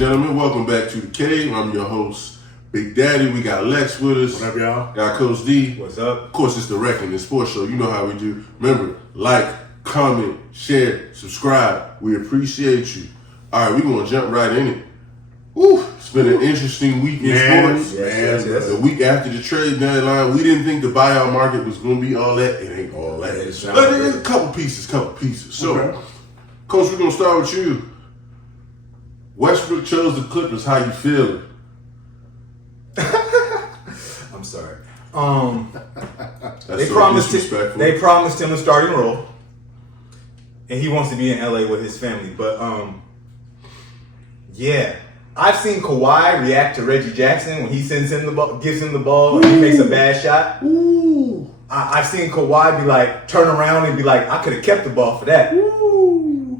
gentlemen, welcome back to the Cave. I'm your host, Big Daddy. We got Lex with us. What up, y'all? Got Coach D. What's up? Of course, it's the Wrecking, the sports show. You know how we do. Remember, like, comment, share, subscribe. We appreciate you. All right, we're going to jump right in it. Woo, it's been an interesting week in sports. Yes. The week after the trade deadline, we didn't think the buyout market was going to be all that. It ain't all that. But there's a couple pieces. So, Okay. Coach, we're going to start with you. Westbrook chose the Clippers. How you feeling? I'm sorry. That's They so promised disrespectful. They promised him a starting role, and he wants to be in LA with his family. But yeah, I've seen Kawhi react to Reggie Jackson when he sends him the ball, gives him the ball, and he makes a bad shot. Ooh. I've seen Kawhi be like, turn around and be like, I could have kept the ball for that. Ooh.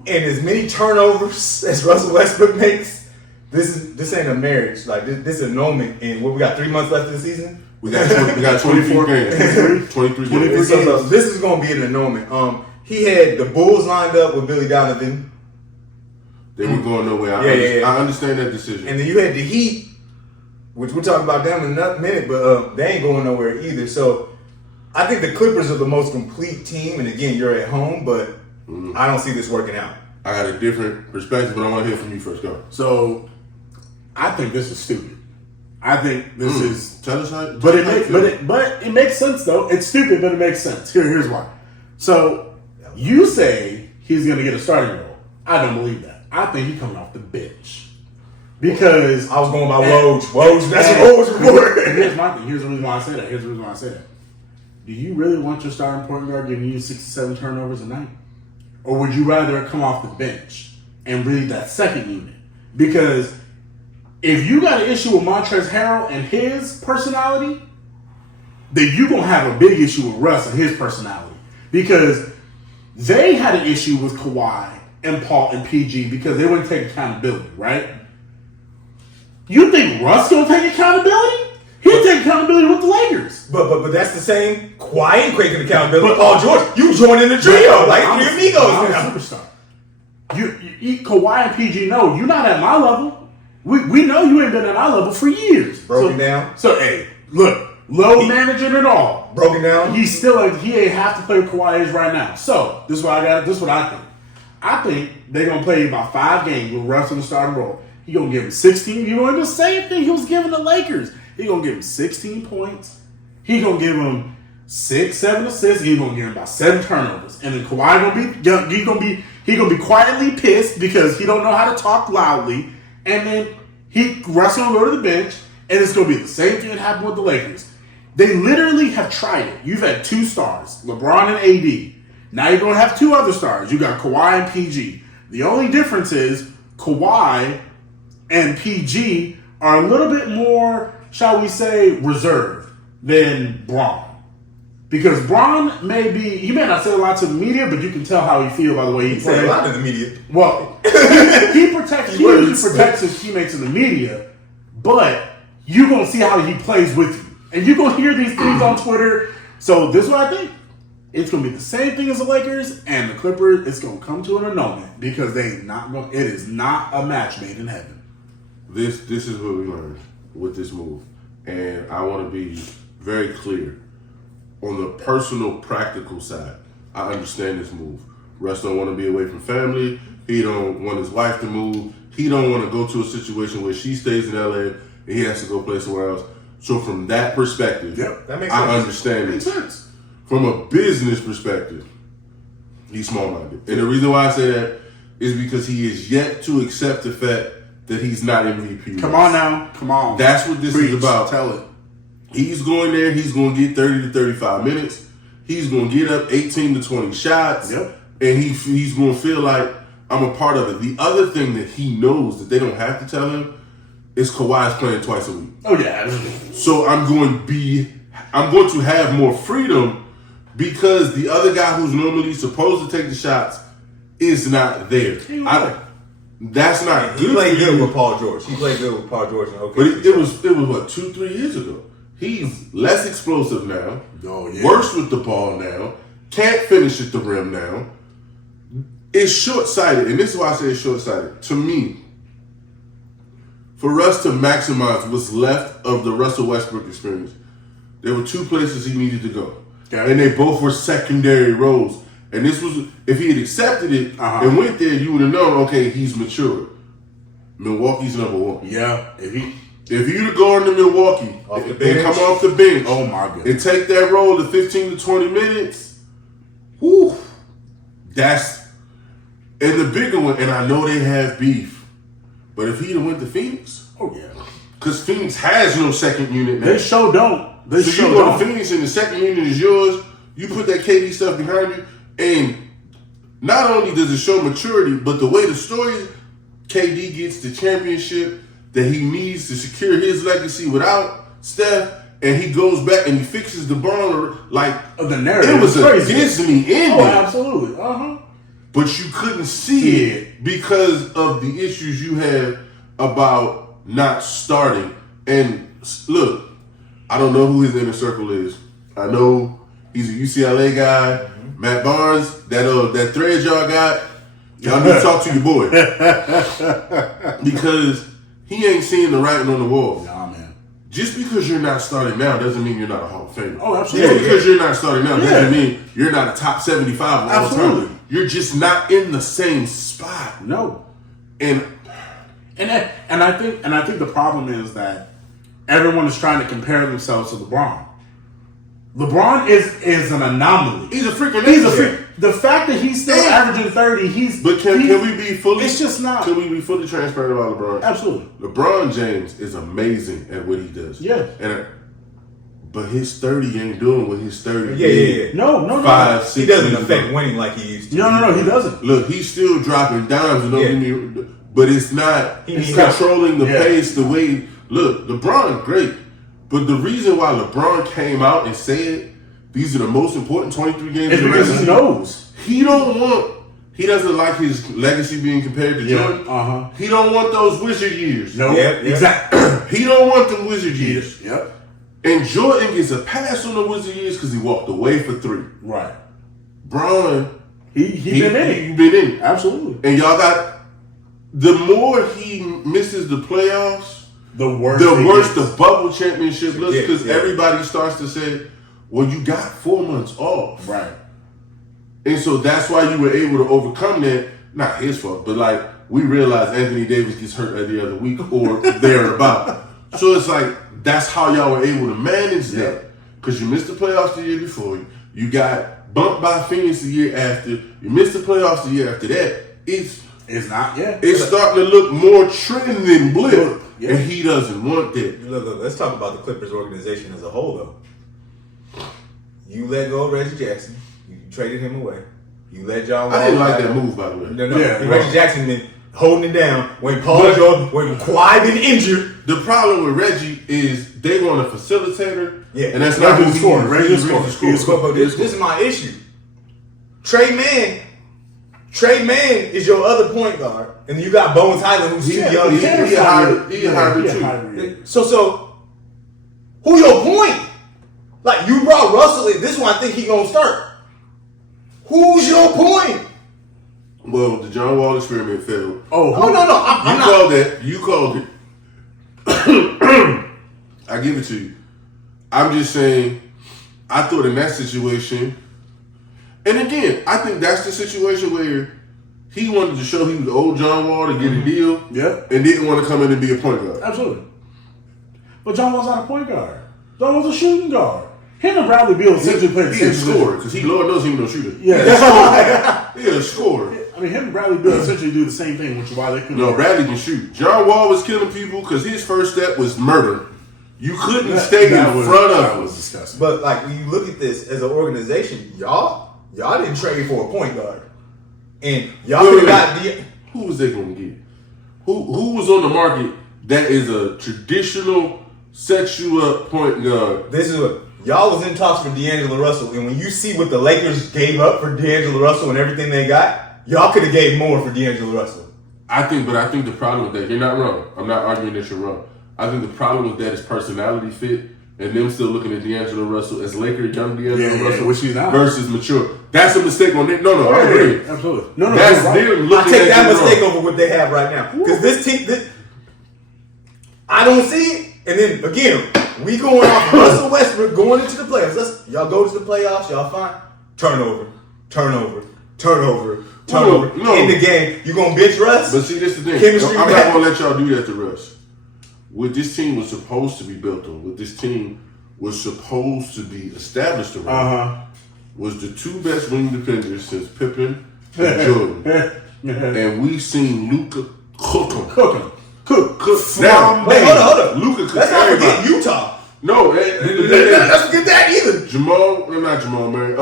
And as many turnovers as Russell Westbrook makes, this ain't a marriage. Like this is annulment. And what we got 3 months left of the season. We got 24 games. 23 games. So this is going to be an annulment. He had the Bulls lined up with Billy Donovan. They were going nowhere. I understand that decision. And then you had the Heat, which we'll talk about them in a minute, but they ain't going nowhere either. So I think the Clippers are the most complete team. And again, you're at home, but I don't see this working out. I got a different perspective, but I want to hear from you first. Go. So, I think this is stupid. I think this is. Tell us how. But it makes sense though. It's stupid, but it makes sense. Here's why. So, you say he's going to get a starting role. I don't believe that. I think he's coming off the bench because I was going by Woj. That's what Woj reported. Here's my thing. Here's the reason why I say that. Do you really want your starting point guard giving you 67 turnovers a night? Or would you rather come off the bench and read that second unit? Because if you got an issue with Montrezl Harrell and his personality, then you're going to have a big issue with Russ and his personality. Because they had an issue with Kawhi and Paul and PG because they wouldn't take accountability, right? You think Russ going to take accountability? He'll take accountability with the Lakers. But that's the same. Kawhi ain't taking accountability. But Paul George, you joined in the trio like three amigos. I'm a superstar. You Kawhi and PG know you're not at my level. We know you ain't been at my level for years. Broken down. So hey, look, load managing it all. Broken down. He ain't have to play with Kawhi is right now. So this is what I got. This is what I think. I think they're gonna play about 5 games with Russ in the starting role. He gonna give him 16. He gonna do the same thing he was giving the Lakers. He gonna give him 16 points. He gonna give him 6-7 assists. He gonna give him about 7 turnovers. And then Kawhi gonna be quietly pissed because he don't know how to talk loudly. And then Russ gonna go to the bench, and it's gonna be the same thing that happened with the Lakers. They literally have tried it. You've had 2 stars, LeBron and AD. Now you're gonna have 2 other stars. You got Kawhi and PG. The only difference is Kawhi and PG are a little bit more, shall we say, reserved than Braun. Because Braun he may not say a lot to the media, but you can tell how he feels by the way he plays. Say a lot to the media. Well, he usually protects his teammates in the media, but you're going to see how he plays with you. And you're going to hear these things on Twitter. So this is what I think. It's going to be the same thing as the Lakers and the Clippers. It's going to come to an annulment because it is not a match made in heaven. This is what we learned with this move. And I want to be very clear. On the personal, practical side, I understand this move. Russ don't want to be away from family. He don't want his wife to move. He don't want to go to a situation where she stays in LA and he has to go play somewhere else. So from that perspective, that makes sense. I understand it. Makes sense. From a business perspective, he's small-minded. And the reason why I say that is because he is yet to accept the fact that he's not MVP. Come on now. Come on. That's what this is about. Tell it. He's going there. He's going to get 30 to 35 minutes. He's going to get up 18 to 20 shots. Yep. And he's going to feel like I'm a part of it. The other thing that he knows that they don't have to tell him is Kawhi's playing twice a week. Oh, yeah. So I'm going to have more freedom because the other guy who's normally supposed to take the shots is not there. That's not good. He played good with Paul George. He played good with Paul George. But it was what, 2-3 years ago. He's less explosive now. Oh, yeah. Worse with the ball now. Can't finish at the rim now. It's short-sighted, and this is why I say it's short-sighted. To me, for us to maximize what's left of the Russell Westbrook experience, there were two places he needed to go. Okay. And they both were secondary roles. And this was, if he had accepted it and went there, you would have known, okay, he's matured. Milwaukee's number one. Yeah. If you'd have gone to Milwaukee and come off the bench, oh my goodness, and take that role to 15 to 20 minutes, whew, that's, and the bigger one, and I know they have beef, but if he'd have went to Phoenix, oh yeah, because Phoenix has no second unit now. They sure don't. So you go to Phoenix and the second unit is yours, you put that KD stuff behind you, and not only does it show maturity, but the way the story is, KD gets the championship that he needs to secure his legacy without Steph, and he goes back and he fixes the ball like the narrative. It was a crazy. Disney ending. Oh, absolutely. But you couldn't see it because of the issues you had about not starting. And look, I don't know who his inner circle is. I know he's a UCLA guy. Matt Barnes, that thread y'all got, y'all need to talk to your boy. Because he ain't seeing the writing on the wall. Nah, man. Just because you're not starting now doesn't mean you're not a Hall of Famer. Oh, absolutely. Just because you're not starting now doesn't mean you're not a top 75 of all time. You're just not in the same spot. No. And I think the problem is that everyone is trying to compare themselves to LeBron. LeBron is an anomaly. He's a freaking freak. The fact that he's still averaging 30, But can we be fully? It's just not. Can we be fully transparent about LeBron? Absolutely. LeBron James is amazing at what he does. Yeah. But his 30 ain't doing what his 30 Yeah. No. 5, 6 He doesn't affect winning like he used to. No, he doesn't. Look, he's still dropping dimes, but it's not. He's controlling the pace the way. Look, LeBron, great. But the reason why LeBron came out and said these are the most important 23 games is because he knows. He doesn't like his legacy being compared to Jordan. He don't want those Wizard years. No, exactly. He don't want them Wizard years. Yep. And Jordan gets a pass on the Wizard years because he walked away for 3. Right. Bron, he been in it. He been in it. Absolutely. And y'all got, the more he misses the playoffs, the worse the bubble championship looks, because everybody starts to say, well, you got 4 months off. Right. And so that's why you were able to overcome that. Not his fault, but like, we realized Anthony Davis gets hurt every other week or thereabout. So it's like, that's how y'all were able to manage that. Because you missed the playoffs the year before. You got bumped by Phoenix the year after. You missed the playoffs the year after that. It's starting to look more trend than blip. And he doesn't want that. Look, let's talk about the Clippers organization as a whole, though. You let go of Reggie Jackson. You traded him away. You let John Wall. I didn't like that move, by the way. No. Reggie Jackson been holding it down when when Kawhi been injured. The problem with Reggie is they want a facilitator. Yeah. And that's not who scoring. Reggie's scoring. But this is my issue. Trey Mann is your other point guard, and you got Bones Highland, who's too young. He a hybrid too. So, who your point? Like, you brought Russell in. This one I think he gonna start. Who's your point? Well, the John Wall experiment failed. No. I'm not. You called it. I give it to you. I'm just saying, I thought in that situation, and again, I think that's the situation where he wanted to show he was old John Wall to get a deal, and didn't want to come in and be a point guard. Absolutely. But John Wall's not a point guard. John Wall's a shooting guard. Him and Bradley Beal essentially played the same position. He a scorer, because Lord knows he was no shooter. Yeah. He a scorer. I mean, him and Bradley Beal essentially do the same thing, which is why they couldn't. No, Bradley can shoot. John Wall was killing people because his first step was murder. You couldn't stay in front of him. That was disgusting. But like, when you look at this as an organization, y'all didn't trade for a point guard, and y'all got who was they going to get? Who was on the market that is a traditional set you up point guard? This is what y'all was in talks for D'Angelo Russell, and when you see what the Lakers gave up for D'Angelo Russell and everything they got, y'all could have gave more for D'Angelo Russell. I think the problem with that, you're not wrong. I'm not arguing that you're wrong. I think the problem with that is personality fit, and them still looking at D'Angelo Russell as young D'Angelo Russell, which he's not, versus mature. That's a mistake on that. No, I agree. Absolutely. No, that's them looking I take that mistake over what they have right now, because this team. I don't see it. And then again, we going off Russell Westbrook going into the playoffs. Y'all go to the playoffs, y'all fine. Turnover. No. In the game, you gonna bench Russ? But see, this is the thing. Chemistry I'm back. not gonna let y'all do that to Russ. What this team was supposed to be built on, what this team was supposed to be established around, was the two best wing defenders since Pippen and Jordan. And we've seen Luka cook them. Cook. Now, Wait, hold on. Luka cooked Let's not forget everybody. Utah. No, Let's forget that either. not Jamal Murray.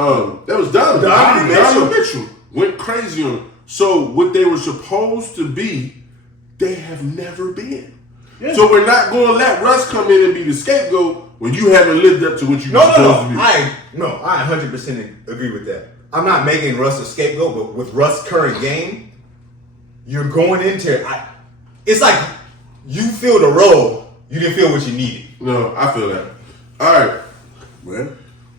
That was Donovan. Donovan Mitchell went crazy on him. So what they were supposed to be, they have never been. Yeah. So we're not going to let Russ come in and be the scapegoat when you haven't lived up to what you were supposed to be. I 100% agree with that. I'm not making Russ a scapegoat, but with Russ' current game, you're going into it's like you filled a role, you didn't feel what you needed. No, I feel that. All right. Well,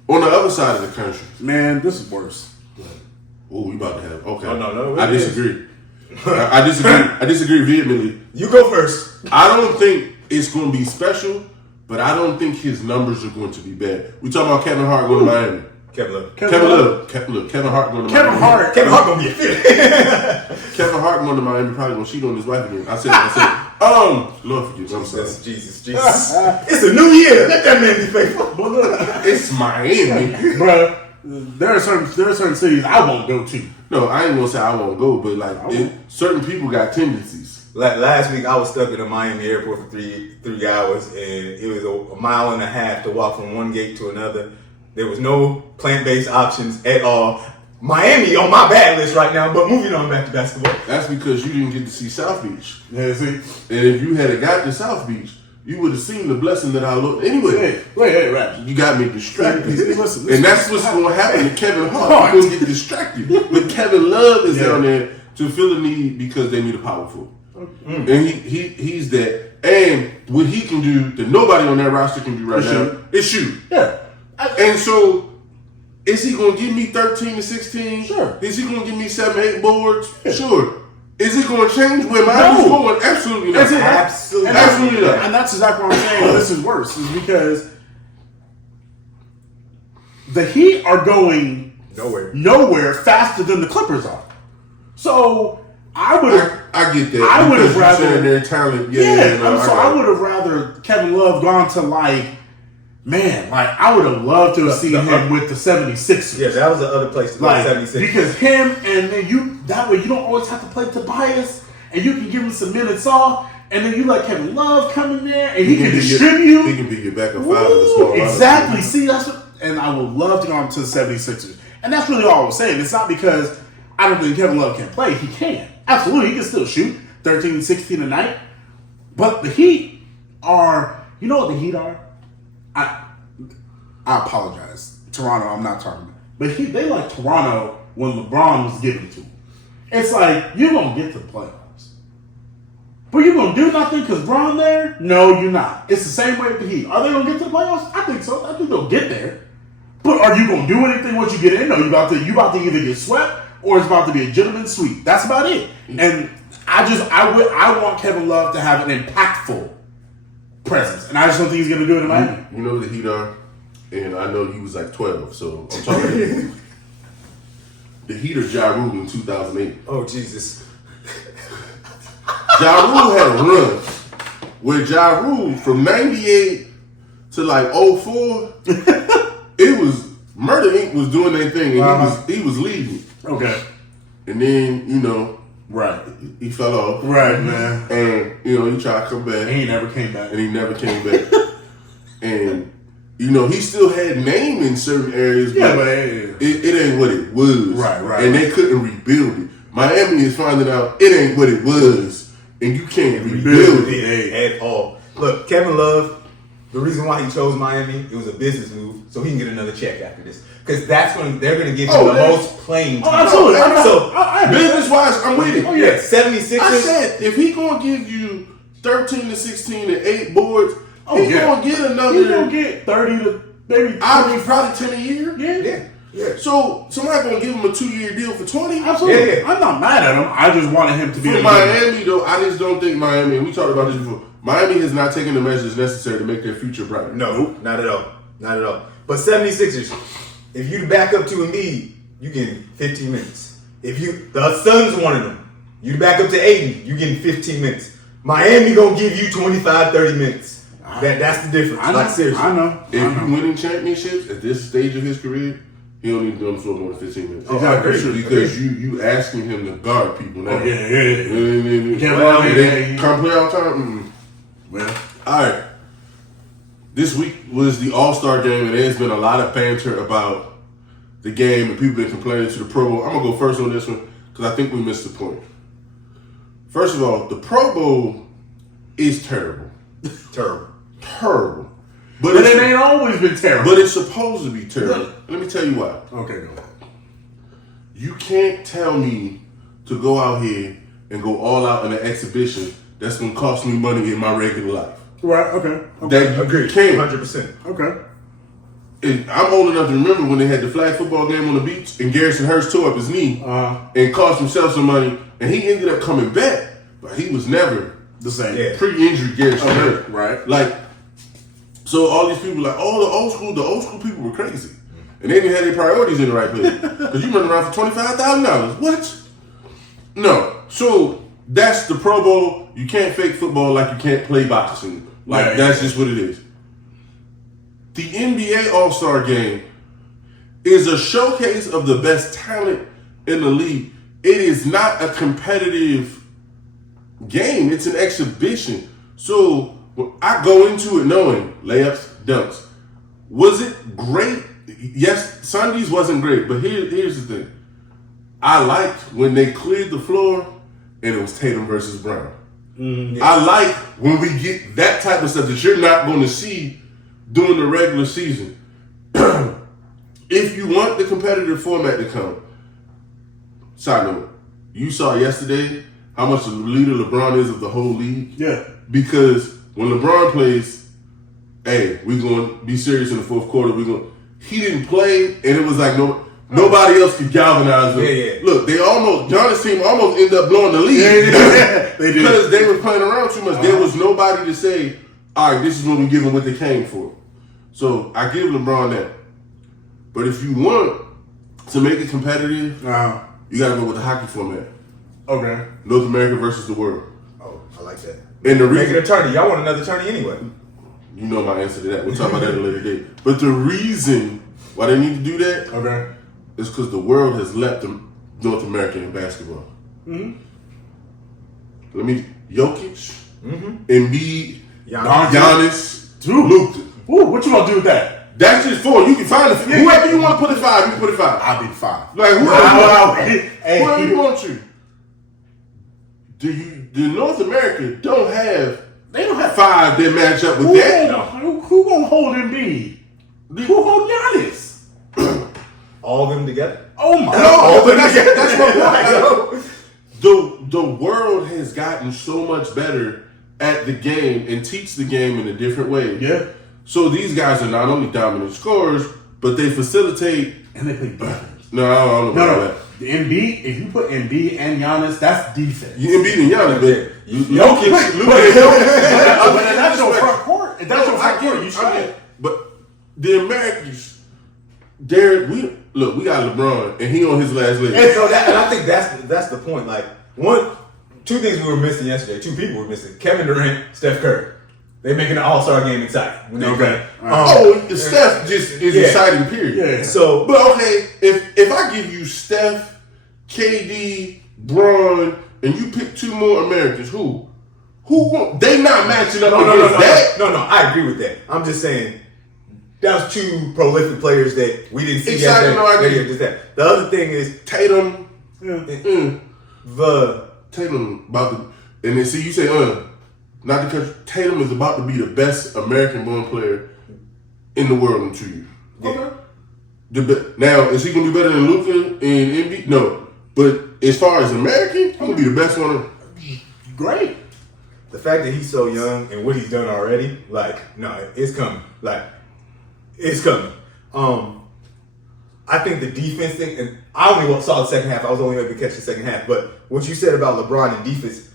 on the other side of the country. Man, this is worse. Oh, we about to have. Okay. Oh, no. I disagree. I disagree. I disagree vehemently. You go first. I don't think it's going to be special, but I don't think his numbers are going to be bad. We talking about Kevin Hart going to Miami. Kevin Love. Kevin Hart going to Miami. Kevin Hart going to be a fit. Kevin Hart going to Miami probably going to cheat on his wife again. I said. Lord forgive me. I'm sorry. Jesus. It's a new year. Let that man be faithful. But look, it's Miami, bro. There are certain cities I won't go to. No, I ain't gonna say I won't go, but like certain people got tendencies. Like last week, I was stuck in the Miami airport for three hours, and it was a mile and a half to walk from one gate to another. There was no plant-based options at all. Miami on my bad list right now, but moving on back to basketball. That's because you didn't get to see South Beach. Yeah, see? And if you had got to South Beach, you would have seen the blessing that I look. Anyway, wait, Rap. You got me distracted. Listen, and that's what's going to happen to Kevin Hart. He's going to get distracted. But Kevin Love is down there to fill the need because they need a power forward. And he's that. And what he can do that nobody on that roster can do right now is shoot. Yeah. And so, is he going to give me 13 to 16? Sure. Is he going to give me 7, 8 boards? Yeah. Sure. Is it going to change where Miami's going? Absolutely not. Absolutely not. And that's exactly what I'm saying. This is worse, is because the Heat are going nowhere faster than the Clippers are. So I get that. I would have rather their talent. I would have rather Kevin Love gone to I would have loved to have seen him with the 76ers. Yeah, that was the other place to go, 76ers. Because him and then that way you don't always have to play Tobias, and you can give him some minutes off, and then you let Kevin Love come in there, and he can distribute. He can be your backup five in the small lineup. Exactly. See, that's what, and I would love to go on to the 76ers. And that's really all I was saying. It's not because I don't think Kevin Love can play. He can. Absolutely. He can still shoot 13 and 16 a night. But the Heat are, you know what the Heat are? I apologize. Toronto, I'm not talking about. But they like Toronto when LeBron was given to him. It's like, you're going to get to the playoffs. But you're going to do nothing because Bron there? No, you're not. It's the same way with the Heat. Are they going to get to the playoffs? I think so. I think they'll get there. But are you going to do anything once you get in? No, you about to either get swept or it's about to be a gentleman's sweep. That's about it. And I want Kevin Love to have an impactful presence. And I just don't think he's going to do it in Miami. You know who the Heat are? And I know you was like 12, so I'm talking to you. The Heat are Ja Rule in 2008. Oh, Jesus. Ja Rule had a run where Ja Rule from 98 to like 04, it was Murder Inc. was doing their thing and he was leading. Okay. And then, right. He fell off. Right, man. And, he tried to come back. And he never came back. And, he still had name in certain areas, but it ain't what it was. Right. And they couldn't rebuild it. Miami is finding out it ain't what it was, and you can't rebuild it at all. Look, Kevin Love, the reason why he chose Miami, it was a business move, so he can get another check after this. Because that's when they're going to give you the most playing time. Absolutely. Business-wise, I'm with it. Oh, yeah. 76ers. I said, if he going to give you 13 to 16 and 8 boards, he's going to get another. He's going to get 30 to maybe 20. Probably 10 a year. Yeah. So somebody going to give him a 2-year deal for 20? Absolutely. Yeah. I'm not mad at him. I just wanted him to be for Miami, though, I just don't think Miami, and we talked about this before, Miami has not taken the measures necessary to make their future brighter. No, not at all. Not at all. But 76ers, if you back up to Embiid, you getting 15 minutes. If the Suns wanted them, you back up to Aiden, you getting 15 minutes. Miami gonna give you 25, 30 minutes. That's the difference. Seriously. I know. If you winning championships at this stage of his career, he don't need to be on the floor more than 15 minutes. Oh, I agree. Because you asking him to guard people now. Yeah. Come play all the time. Well, all right. This week was the All-Star game, and there's been a lot of banter about the game, and people been complaining to the Pro Bowl. I'm going to go first on this one because I think we missed the point. First of all, the Pro Bowl is terrible. Terrible. But it ain't always been terrible. But it's supposed to be terrible. Let me tell you why. Okay, go ahead. You can't tell me to go out here and go all out in an exhibition that's going to cost me money in my regular life. Right, okay. That you Agreed. can't. 100%. Okay. And I'm old enough to remember when they had the flag football game on the beach and Garrison Hurst tore up his knee and cost himself some money, and he ended up coming back, but he was never the same. Yeah. Pre-injury Garrison Hurst. Right. Like, so all these people like, oh, the old school people were crazy. And they didn't have their priorities in the right place. Because you run around for $25,000. What? No. So that's the Pro Bowl. You can't fake football like you can't play boxing. Like, that's just what it is. The NBA All-Star Game is a showcase of the best talent in the league. It is not a competitive game. It's an exhibition. So I go into it knowing layups, dunks. Was it great? Yes, Sundays wasn't great, but here's the thing. I liked when they cleared the floor and it was Tatum versus Brown. Mm-hmm. I like when we get that type of stuff that you're not going to see during the regular season. If you want the competitive format to come, side note, you saw yesterday how much the leader LeBron is of the whole league. Yeah. Because when LeBron plays, hey, we're going to be serious in the fourth quarter. He didn't play, and it was like nobody else could galvanize them. Yeah. Look, Giannis' team almost ended up blowing the lead. Yeah, they did. Because they were playing around too much. There was nobody to say, all right, this is what we give them what they came for. So I give LeBron that. But if you want to make it competitive, you got to go with the hockey format. Okay. North America versus the world. Oh, I like that. And the Make reason, it a tourney. Y'all want another tourney anyway. you know my answer to that. We'll talk about that at a later date. But the reason why they need to do that is because the world has left North America in basketball. Mm-hmm. Jokic, Embiid, Giannis, Luka. Ooh, what you gonna do with that? That's just four. You can find whoever you want to put at five. You can put at five. I'll be 5. Like whoever you want to. The North America don't have 5 that match up with that. Who gonna hold Embiid? Who hold Giannis? All of them together? Oh my God. That's what the world has gotten so much better at the game and teach the game in a different way. Yeah. So these guys are not only dominant scorers, but they facilitate. And they play defense. No, I don't know about that. The Embiid, if you put Embiid and Giannis, that's defense. Embiid and Giannis, but Jokic. But that's your front court. That's your front court. You should. But the Americans, we got LeBron, and he on his last leg. And I think that's the point. Like two things we were missing yesterday. 2 people were missing: Kevin Durant, Steph Curry. They making an All-Star game exciting when they play. Steph just is exciting. Period. Yeah. So, but okay, if I give you Steph, KD, Bron, and you pick 2 more Americans, who they not matching up against that? No, I agree with that. I'm just saying that was 2 prolific players that we didn't see exciting. No, I agree. The other thing is Tatum. Tatum about to, and then see you say not because Tatum is about to be the best American-born player in the world in 2 years. Yeah. Okay. Now, is he gonna be better than Luka and Embiid? No. But as far as American, he's gonna be the best one. Great. The fact that he's so young and what he's done already, it's coming. It's coming. I think the defense thing, and I only saw the second half. I was only able to catch the second half. But what you said about LeBron and defense,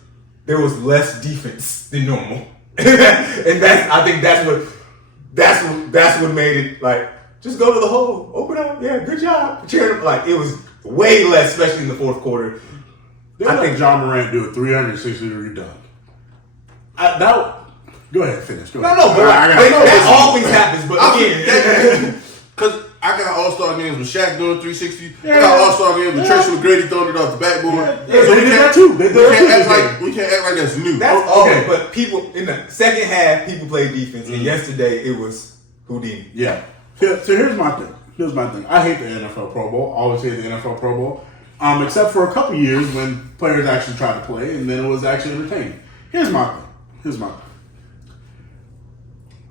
there was less defense than normal And I think that's what made it like just go to the hole, open up, yeah, good job. Cheering him. Like it was way less, especially in the fourth quarter. I think John Morant do a 360-degree dunk. Go ahead, finish. Go ahead. No, but that always happens. But again, because I got All-Star games with Shaq doing 360. I got All-Star games with Tracy McGrady throwing it off the backboard. Yeah, they did that too. We can't act like that's new. That's okay. But people in the second half, people played defense, and yesterday it was Houdini. Yeah. So here's my thing. I hate the NFL Pro Bowl. Always hate the NFL Pro Bowl. Except for a couple years when players actually tried to play, and then it was actually entertaining. Here's my thing.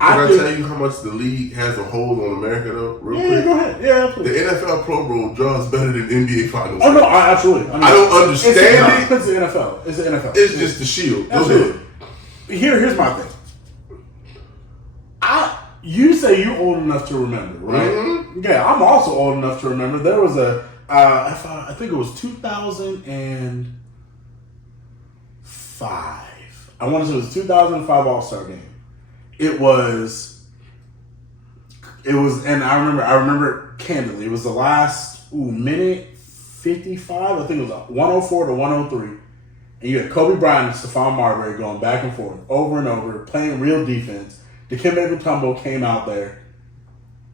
Can I tell you how much the league has a hold on America, though? Real quick? Go ahead. Yeah, absolutely. The NFL Pro Bowl draws better than NBA Finals. Oh, no, absolutely. I don't understand it. It's the NFL. It's the NFL. It's just the shield. Absolutely. Here's my thing. You say you're old enough to remember, right? Mm-hmm. Yeah, I'm also old enough to remember. There was I think it was 2005. I want to say it was 2005 All-Star game. It was, and I remember candidly, it was the last minute 55. I think it was 104 to 103. And you had Kobe Bryant and Stephon Marbury going back and forth over and over, playing real defense. Dikembe Mutombo came out there,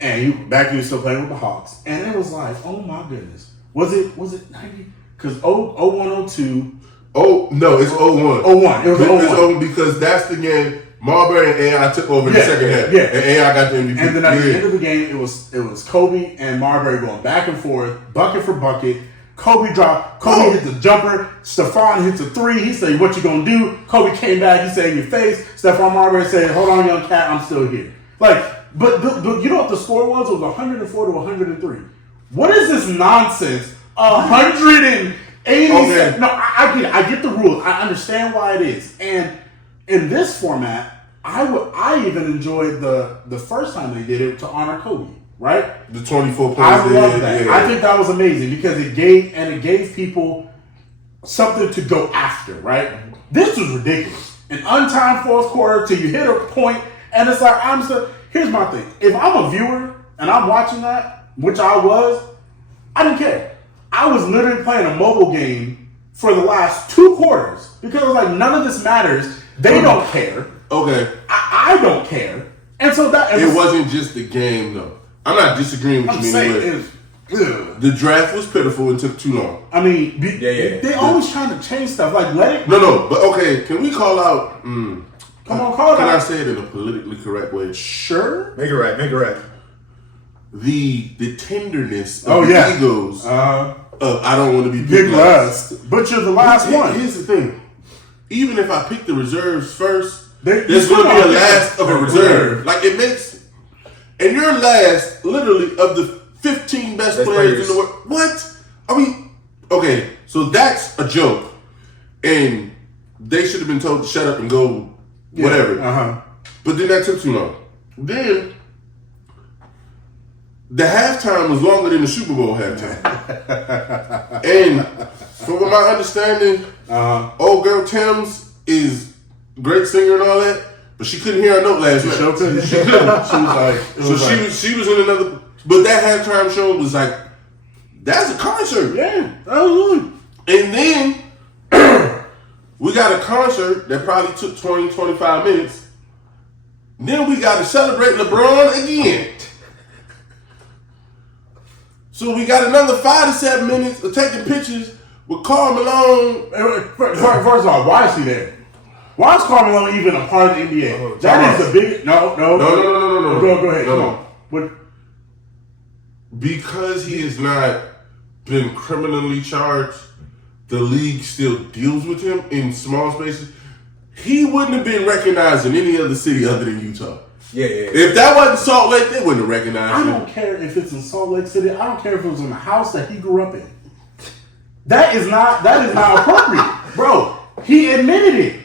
and he was still playing with the Hawks. And it was like, oh my goodness. Was it 90? Because 01, 02. Oh, no, it's 01. 01. It was 01. It's 01 because that's the game Marbury and AI took over in the second half. Yeah. And AI got the MVP. And then at the end of the game, it was Kobe and Marbury going back and forth, bucket for bucket. Kobe dropped. Kobe hit the jumper. Stephon hits a three. He said, "What you gonna do?" Kobe came back. He said, "In your face." Stephon Marbury said, "Hold on, young cat. I'm still here." Like, but you know what the score was? It was 104 to 103. What is this nonsense? 187. Okay. No, I get the rules. I understand why it is. And in this format, I even enjoyed the first time they did it to honor Kobe. Right? The 24 points. I love that. Yeah. I think that was amazing because it gave people something to go after, right? This was ridiculous. An untimed fourth quarter till you hit a point, and it's like, here's my thing. If I'm a viewer and I'm watching that, which I didn't care. I was literally playing a mobile game for the last 2 quarters because it was like, none of this matters. They don't care. Okay. I don't care. And so it wasn't just the game, though. I'm not disagreeing with you anyway. The draft was pitiful and took too long. I mean, they always trying to change stuff. Like, let it. No, but okay, can we call out? Come on, call it out. Can I say it in a politically correct way? Sure. Make it right. The tenderness of the egos. I don't want to be picked last. But you're the last one. Here's the thing. Even if I pick the reserves first, there's going to be a last of a reserve. Like, it makes. And you're last, literally, of the 15 best players in the world. What? I mean, okay, so that's a joke. And they should have been told to shut up and go whatever. But then that took too long. Then, the halftime was longer than the Super Bowl halftime. And from my understanding, old girl Thames is a great singer and all that. But she couldn't hear her note last night. She couldn't. She was like, she was in another. But that halftime show was like, that's a concert. Yeah, absolutely. And then we got a concert that probably took 20, 25 minutes. Then we got to celebrate LeBron again. So we got another 5 to 7 minutes of taking pictures with Karl Malone. First of all, why is he there? Why is Karl Malone even a part of the NBA? That is the big no. Go ahead. Come on. What? Because he has not been criminally charged, the league still deals with him in small spaces. He wouldn't have been recognized in any other city other than Utah. Yeah. If that wasn't Salt Lake, they wouldn't have recognized him. I don't care if it's in Salt Lake City. I don't care if it was in the house that he grew up in. That is not appropriate, bro. He admitted it.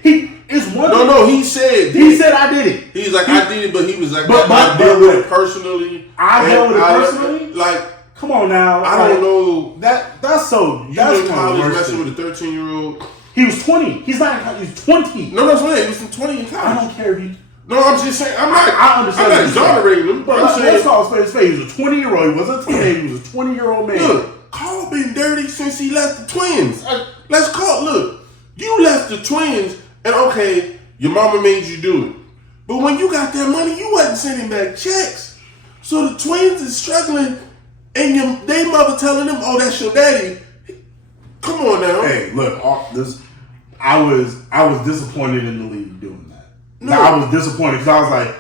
No, he said I did it. He's like, I did it, but he was like, I dealt with it personally. I dealt with it personally? Like, come on now. I don't know. That's college messing with a 13-year-old. He was 20. He's not. He's 20. No, that's right. He was from 20 in I college. don't care if you. No, I'm just saying. I understand. I'm not exonerating him. But let's call a spade. He was a 20-year-old. He wasn't a teenager. He was a 20-year-old man. Look, Carl been dirty since he left the Twins. Let's call. Look, you left the Twins, and okay, your mama made you do it. But when you got that money, you wasn't sending back checks. So the Twins is struggling, and they mother telling them, "Oh, that's your daddy." Come on now. Hey, look, I was disappointed in the league doing that. No. I was disappointed because I was like,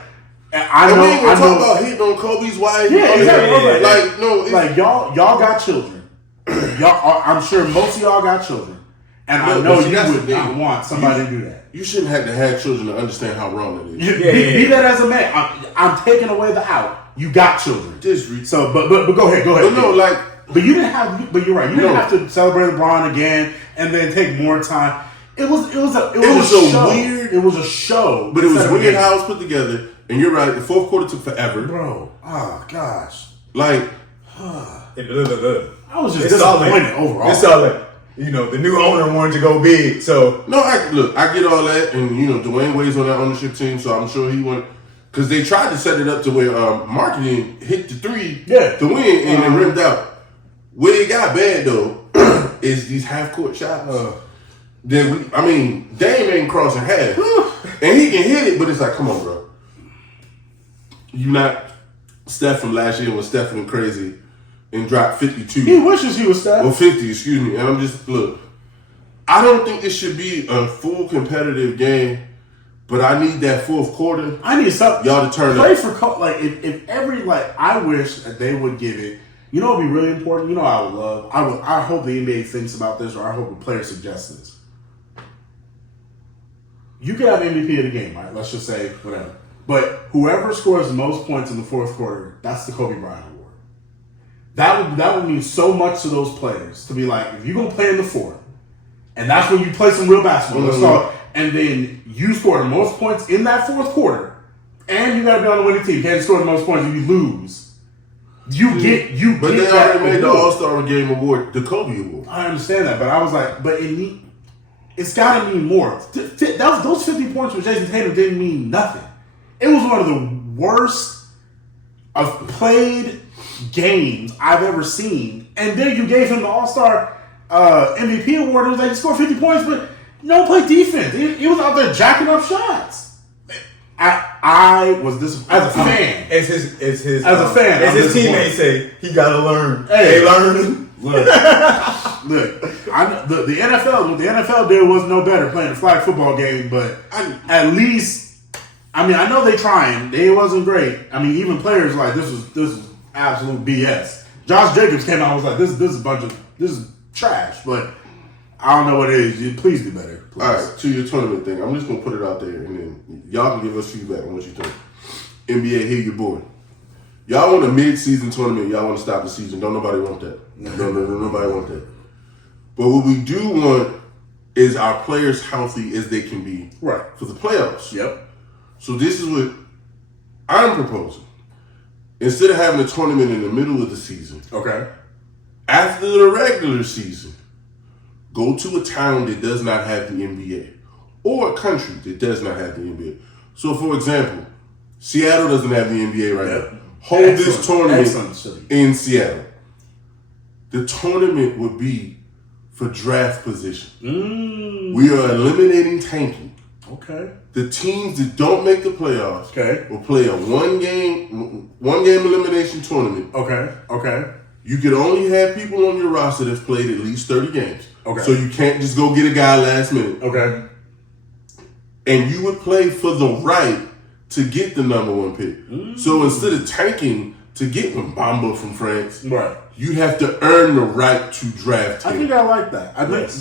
I know. We ain't gonna talk about hitting on Kobe's wife. Yeah, exactly. Like no, like y'all got children. I'm sure most of y'all got children, and I Look, know but see, you that's would the thing. not want somebody to do that. You shouldn't have to have children to understand how wrong that is. Be that as a man, I'm taking away the out. You got children. So, but go ahead. But no, like. But you didn't have. But you're right. You didn't have to celebrate LeBron again and then take more time. It was a show. Weird. It was a show. But it was weird how it was put together. And you're right. The fourth quarter took forever, bro. Oh gosh. Like, I was just it's disappointed overall. It's all like, the new owner wanted to go big, so no. I get all that, and Dwayne Wade's on that ownership team, so I'm sure he went. Because they tried to set it up to where marketing hit the three to win and then rimmed out. Where it got bad though is these half court shots. Dame ain't crossing half, and he can hit it, but it's like, come on, bro. You not Steph from last year when Steph went crazy and dropped 52. He wishes he was Steph. Or 50, excuse me. And I'm just look. I don't think it should be a full competitive game. But I need that fourth quarter. I need something. Y'all to turn play up. for if every I wish that they would give it. You know what would be really important? You know what I would love? I hope the NBA thinks about this, or I hope a player suggests this. You could have MVP of the game, right? Let's just say whatever. But whoever scores the most points in the fourth quarter, that's the Kobe Bryant award. That would mean so much to those players to be like, if you're gonna play in the fourth, and that's when you play some real basketball. And then you score the most points in that fourth quarter, and you got to be on the winning team. You can't score the most points if you lose. But they already made the All-Star Game award the Kobe Award. I understand that, but I was like, it's got to mean more. Those 50 points from Jason Tatum didn't mean nothing. It was one of the worst of played games I've ever seen. And then you gave him the All-Star MVP award. It was like, you scored 50 points, but no play defense. He was out there jacking up shots. I was disappointed as a fan. As his teammates say, he gotta learn. Hey, they learning. Look. The NFL. What the NFL did was no better playing a flag football game, but at least, I know they trying. They wasn't great. Even players like this was absolute BS. Josh Jacobs came out and was like, this is trash, but. I don't know what it is. Please do better. Please. All right, to your tournament thing. I'm just going to put it out there, and then y'all can give us feedback on what you think. NBA, hear your boy. Y'all want a mid-season tournament. Y'all want to stop the season. Don't nobody want that. No, nobody want that. But what we do want is our players healthy as they can be for the playoffs. Yep. So this is what I'm proposing. Instead of having a tournament in the middle of the season, after the regular season, go to a town that does not have the NBA or a country that does not have the NBA. So, for example, Seattle doesn't have the NBA right now. Hold this tournament in Seattle. The tournament would be for draft position. We are eliminating tanking. The teams that don't make the playoffs will play a one game elimination tournament. You could only have people on your roster that's played at least 30 games. So you can't just go get a guy last minute. And you would play for the right to get the number one pick. So instead of tanking to get Mbamba from France, you have to earn the right to draft him. I think I like that. I think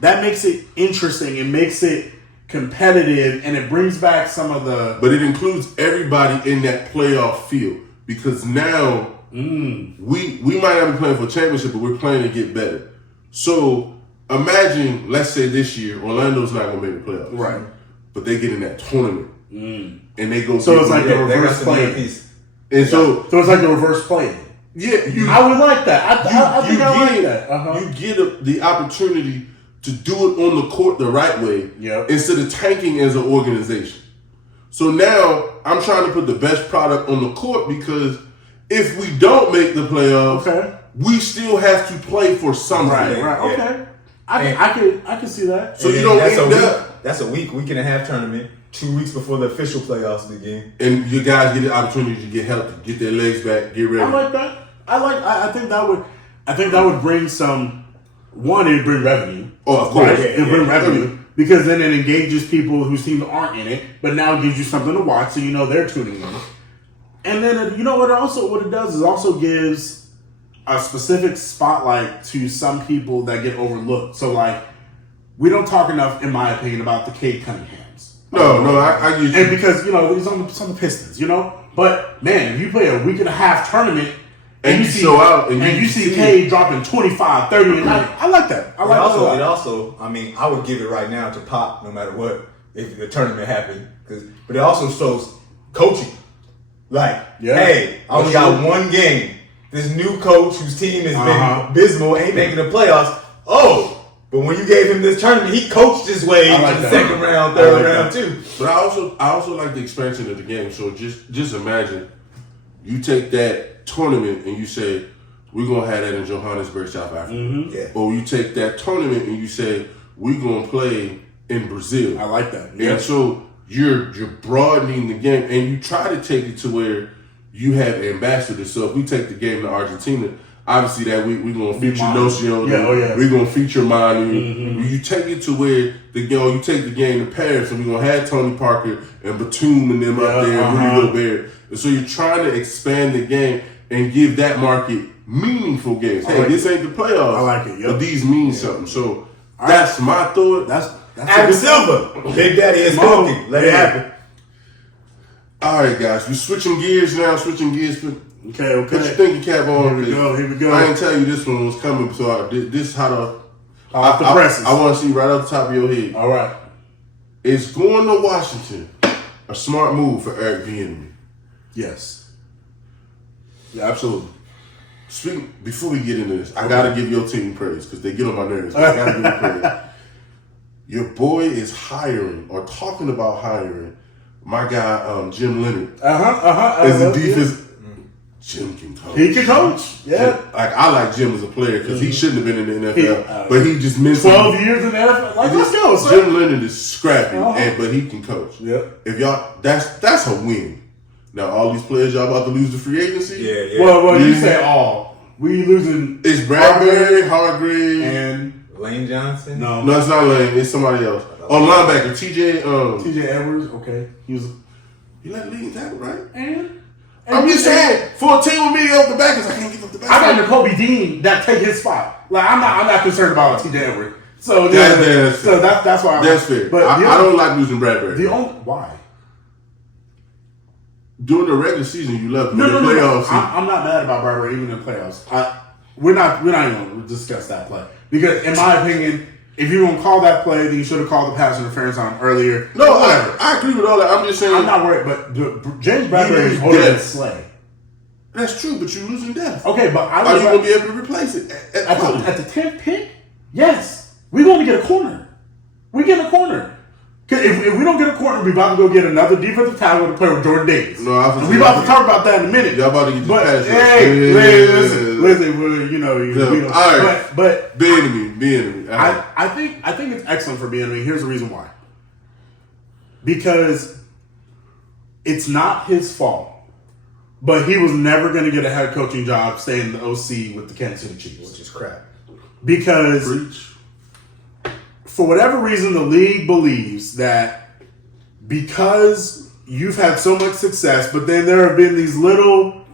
that makes it interesting. It makes it competitive, and it brings back some of the. But it includes everybody in that playoff field, because now we might not be playing for a championship, but we're playing to get better. So imagine, let's say this year, Orlando's not going to make the playoffs. But they get in that tournament. And they go. So it's like the reverse play. And so it's like the reverse play. Yeah. I would like that. I think I like that. You get the opportunity to do it on the court the right way instead of tanking as an organization. So now I'm trying to put the best product on the court because if we don't make the playoffs, we still have to play for something. Right. Okay. I can see that. So you don't end up. That's a week and a half tournament. 2 weeks before the official playoffs begin, and you guys get the opportunity to get healthy, get their legs back, get ready. I like that. I think that would bring some. One, it'd bring revenue. Oh, of course, it'd bring revenue because then it engages people whose teams aren't in it, but now it gives you something to watch, so you know they're tuning in. And then you know what it does is also gives a specific spotlight to some people that get overlooked. So like, we don't talk enough, in my opinion, about the Cade Cunninghams. No, I get you. And because, he's on the Pistons, But, man, you play a week and a half tournament and you show out and you see Cade dropping 25, 30 a night. I like that. It also, I would give it right now to Pop no matter what if the tournament happened. But it also shows coaching. Like, hey, I only got one game. This new coach whose team has been abysmal ain't making the playoffs. But when you gave him this tournament, he coached his way to the second round, third round too. But I also like the expansion of the game. So just imagine you take that tournament and you say, we're gonna have that in Johannesburg, South Africa. Mm-hmm. Yeah. Or you take that tournament and you say, we're gonna play in Brazil. I like that. And so you're broadening the game and you try to take it to where you have ambassadors. So if we take the game to Argentina, obviously that we're going to feature Nocio. We're going to feature Manu. Mm-hmm. You take it to where you take the game to Paris and we're going to have Tony Parker and Batum and them up there and Rudy Gobert. And so you're trying to expand the game and give that market meaningful games. Hey, this ain't the playoffs. I like it. But these mean something. So that's my thought. That's Adam Silver. Big Daddy is cooking. Let it happen. All right, guys. We're switching gears now. Okay. Put your thinking cap on. Here we go. I didn't tell you this one was coming, so this is how the presses. I want to see right off the top of your head. All right. Is going to Washington a smart move for Eric Bieniemy? Yes. Yeah, absolutely. Before we get into this, I gotta give your team praise because they get on my nerves. I gotta give you praise. Your boy is hiring or talking about hiring my guy Jim Leonard as a defense. Jim can coach. He can coach. Yeah. I like Jim as a player because he shouldn't have been in the NFL, but he just mentally 12 years in the NFL. Like, let's go. Sir. Jim Leonard is scrappy, but he can coach. Yep. If y'all, that's a win. Now all these players y'all about to lose the free agency. Yeah. Well, you say all. We losing. It's Bradbury, Hargrave, and Lane Johnson. No, it's not Lane. It's somebody else. Linebacker, TJ Edwards. Okay, he let lead tackle, right? And I'm just saying, for a team with me off the backers, I can't give up the back. I got Kobe Dean that take his spot. Like I'm not concerned about TJ Edwards. So that's why. That's fair. But I don't like losing Bradbury. Why? During the regular season, you love him. No. Playoffs. I'm not mad about Bradbury even in the playoffs. We're not even going to discuss that play because, in my opinion, if you're going to call that play, then you should have called the pass interference on earlier. No, I agree with all that. I'm just saying. I'm not worried, but James Bradbury is older than Slay. That's true, but you're losing depth. Okay, but are you going to be able to replace it at the 10th pick? Yes, we're going to get a corner. We get a corner. If we don't get a corner, we're about to go get another defensive tackle to play with Jordan Davis. No, we're about to talk about that in a minute. Y'all about to get the pass. Hey, listen, all right. But Bieniemy. I think it's excellent for Bieniemy. Here's the reason why. Because it's not his fault, but he was never going to get a head coaching job staying in the OC with the Kansas City Chiefs, which is crap. Because for whatever reason, the league believes that because you've had so much success, but then there have been these little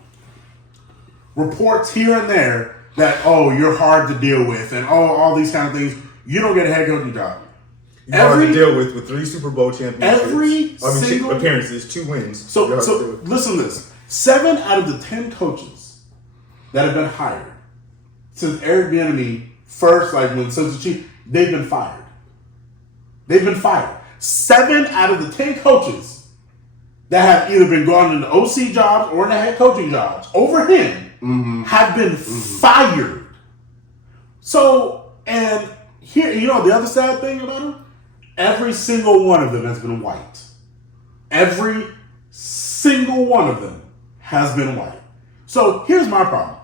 reports here and there that, you're hard to deal with and, all these kind of things, you don't get a head coaching job. You're hard to deal with 3 Super Bowl championships. Single appearances, 2 wins. So listen to this. 7 out of the 10 coaches that have been hired since Eric Bieniemy since the Chiefs, they've been fired. 7 out of the 10 coaches that have either been gone into OC jobs or in the head coaching jobs over him have been fired. So, and here, you know the other sad thing about him? Every single one of them has been white. Every single one of them has been white. So here's my problem.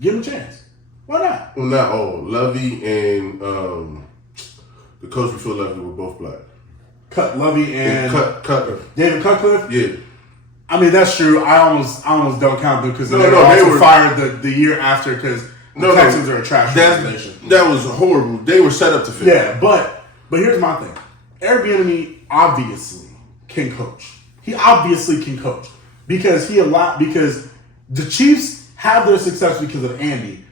Give him a chance. Why not? Well, not all. Lovey and the coach before Lovey were both black. Lovey and Cutcliffe. David Cutcliffe? Yeah. I mean, that's true. I almost don't count them because they were also fired the year after because the Texans are a trash organization. That was horrible. They were set up to fail. Yeah, but here's my thing. Eric Bieniemy obviously can coach. He obviously can coach because because the Chiefs have their success because of Andy,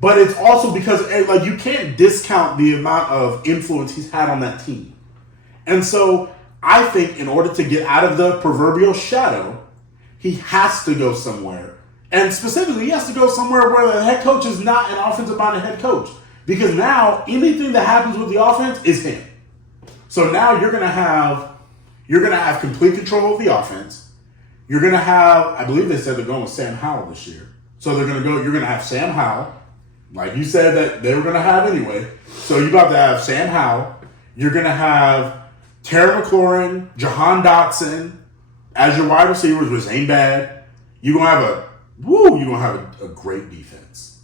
but it's also because you can't discount the amount of influence he's had on that team. And so I think in order to get out of the proverbial shadow, he has to go somewhere. And specifically, he has to go somewhere where the head coach is not an offensive-minded head coach. Because now, anything that happens with the offense is him. So now you're gonna have complete control of the offense. You're gonna have, I believe they said they're going with Sam Howell this year. So you're gonna have Sam Howell, like you said that they were gonna have anyway. So you're about to have Sam Howell. You're gonna have Terry McLaurin, Jahan Dotson as your wide receivers, which ain't bad. You're gonna have a great defense.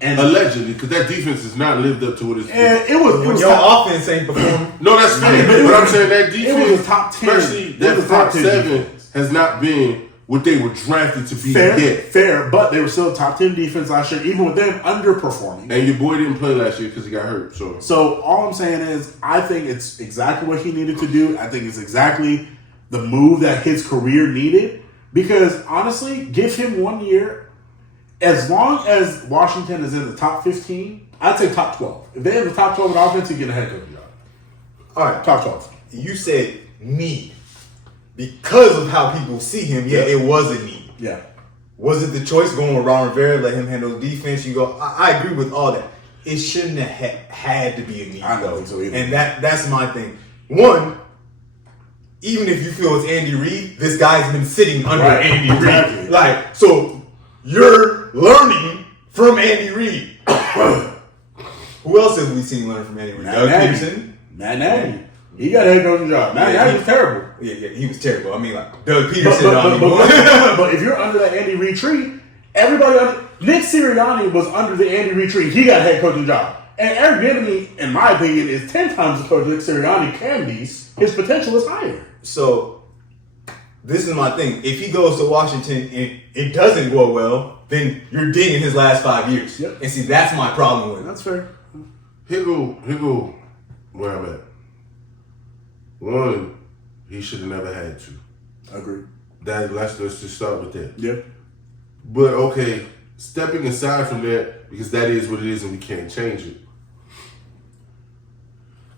And allegedly, because that defense has not lived up to what it's been. It was your offense ain't performing. No, that's fair. But I'm saying that defense, it was a top 10, especially that front seven, has not been what they were drafted to be. Fair, but they were still a top 10 defense last year, even with them underperforming. And your boy didn't play last year because he got hurt. So all I'm saying is, I think it's exactly what he needed to do. I think it's exactly the move that his career needed. Because honestly, give him 1 year. As long as Washington is in the top 15, I'd say top 12. If they're in the top 12 in offense, you get a head coach job. All right. Top 12. You said need. Because of how people see him, it was a need. Yeah. Was it the choice going with Ron Rivera, let him handle the defense? You go, I agree with all that. It shouldn't have had to be a need. I don't think so either. And that's my thing. One, even if you feel it's Andy Reid, this guy's been sitting under Andy Reid. Exactly. Like, so you're learning from Andy Reid. Who else have we seen learn from Andy Reid? Doug Peterson? Matt Nagy. He got a head coaching job. Matt Nagy was terrible. Yeah, he was terrible. I mean, like, Doug Peterson. But if you're under that Andy Reid tree, Nick Sirianni was under the Andy Reid tree. He got a head coaching job. And Eric Bieniemy, in my opinion, is 10 times the coach Nick Sirianni can be. His potential is higher. So, this is my thing. If he goes to Washington and it doesn't go well, then you're digging his last 5 years. Yep. And see, that's my problem with it. That's fair. Here go where I'm at. One, he should have never had to. Agreed. Let's just start with that. Yep. But okay, stepping aside from that, because that is what it is and we can't change it.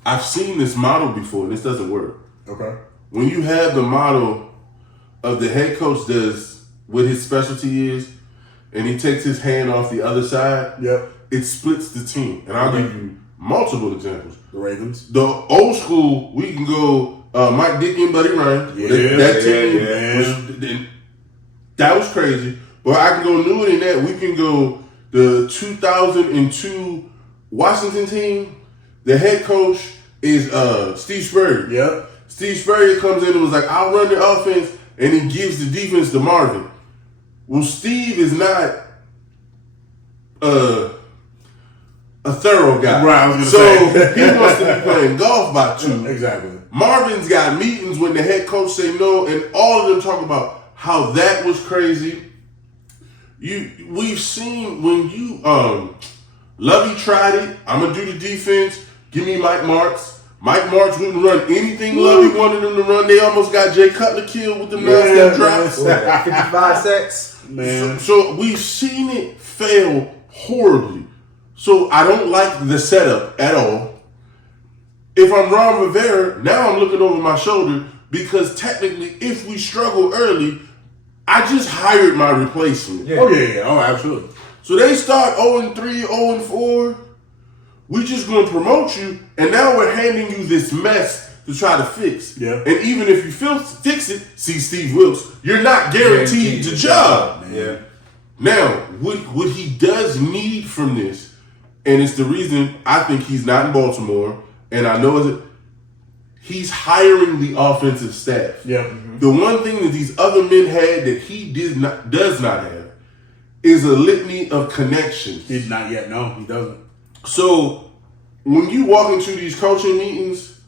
I've seen this model before and this doesn't work. Okay. When you have the model of the head coach does what his specialty is and he takes his hand off the other side, Yep. it splits the team. And I'll give you multiple examples. The Ravens. The old school, we can go Mike Dickey and Buddy Ryan. Yeah, that team that was crazy. But I can go newer than that. We can go the 2002 Washington team. The head coach is Steve Spurrier. Yep. Steve Spurrier comes in and was like, I'll run the offense, and he gives the defense to Marvin. Well, Steve is not a thorough guy. Right, I was gonna say. say. He wants to be playing golf by 2. Exactly. Marvin's got meetings when the head coach say no, and all of them talk about how that was crazy. We've seen when you Lovey tried it. I'm gonna do the defense. Give me Mike Martz. Mike Martz wouldn't run anything Lovey wanted him to run. They almost got Jay Cutler killed with the nine-step drops. 55 sacks. Man. So we've seen it fail horribly. So I don't like the setup at all. If I'm Ron Rivera, now I'm looking over my shoulder because technically if we struggle early, I just hired my replacement. Yeah. Oh, yeah. Oh, absolutely. So they start 0-3, 0-4. We just going to promote you, and now we're handing you this mess to try to fix. Yeah. And even if you fix it, see Steve Wilkes, you're not guaranteed the job. Yeah. Now, what he does need from this, and it's the reason I think he's not in Baltimore, and I know he's hiring the offensive staff. Yeah. Mm-hmm. The one thing that these other men had that he does not have is a litany of connections. He's not yet. No, he doesn't. So when you walk into these coaching meetings,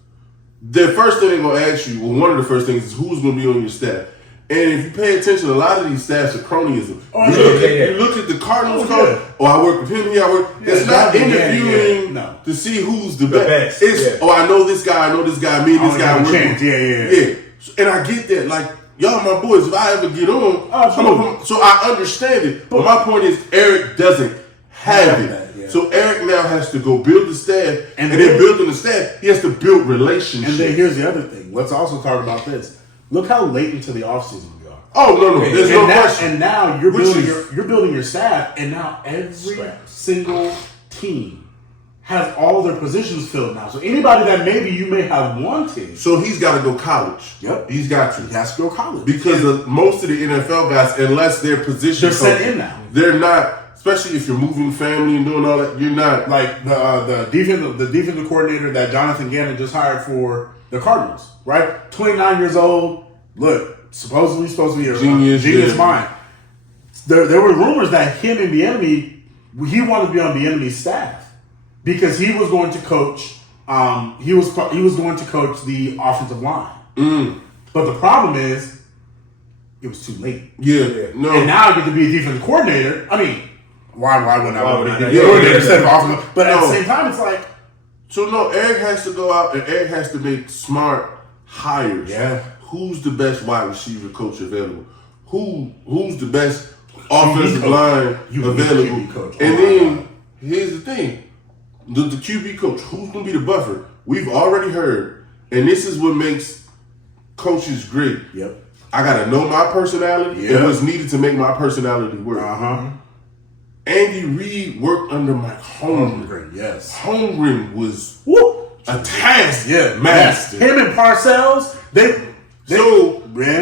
the first thing they're gonna ask you, well, one of the first things is who's gonna be on your staff. And if you pay attention, a lot of these staffs are cronyism. You look at the Cardinals coach. Oh, I work with him here. It's not interviewing to see who's the best. It's I know this guy. I know this guy. Me and this guy work with. Yeah. And I get that. Like y'all, my boys. If I ever get on, so I understand it. But my point is, Eric doesn't have it. So Eric now has to go build the staff, and then building the staff, he has to build relationships. And then here's the other thing. Let's also talk about this. Look how late into the offseason we are. Oh no, there's no question. And now you're building your staff, and now every single team has all their positions filled now. So anybody that maybe you may have wanted, so he's got to go college. Yep, he's got to. He has to go college because most of the NFL guys, unless they're position, they're set in now. They're not. Especially if you're moving family and doing all that, you're not like the defensive coordinator that Jonathan Gannon just hired for the Cardinals, right? 29 years old. Look, supposedly supposed to be a genius mind. There were rumors that him and Bieniemy, he wanted to be on Bieniemy's staff because he was going to coach. He was going to coach the offensive line. But the problem is, it was too late. Yeah, no. And now I get to be a defensive coordinator. I mean. Why wouldn't I want to be instead of offensive? But at the same time, it's like. So, no, Eric has to go out and Eric has to make smart hires. Yeah. Who's the best wide receiver coach available? Who's the best offensive line available? And then, here's the thing. The QB coach, who's going to be the buffer? We've already heard, and this is what makes coaches great. Yep. I got to know my personality and what's needed to make my personality work. Andy Reid worked under Mike Holmgren. Yes. Holmgren was a task master. Him and Parcells,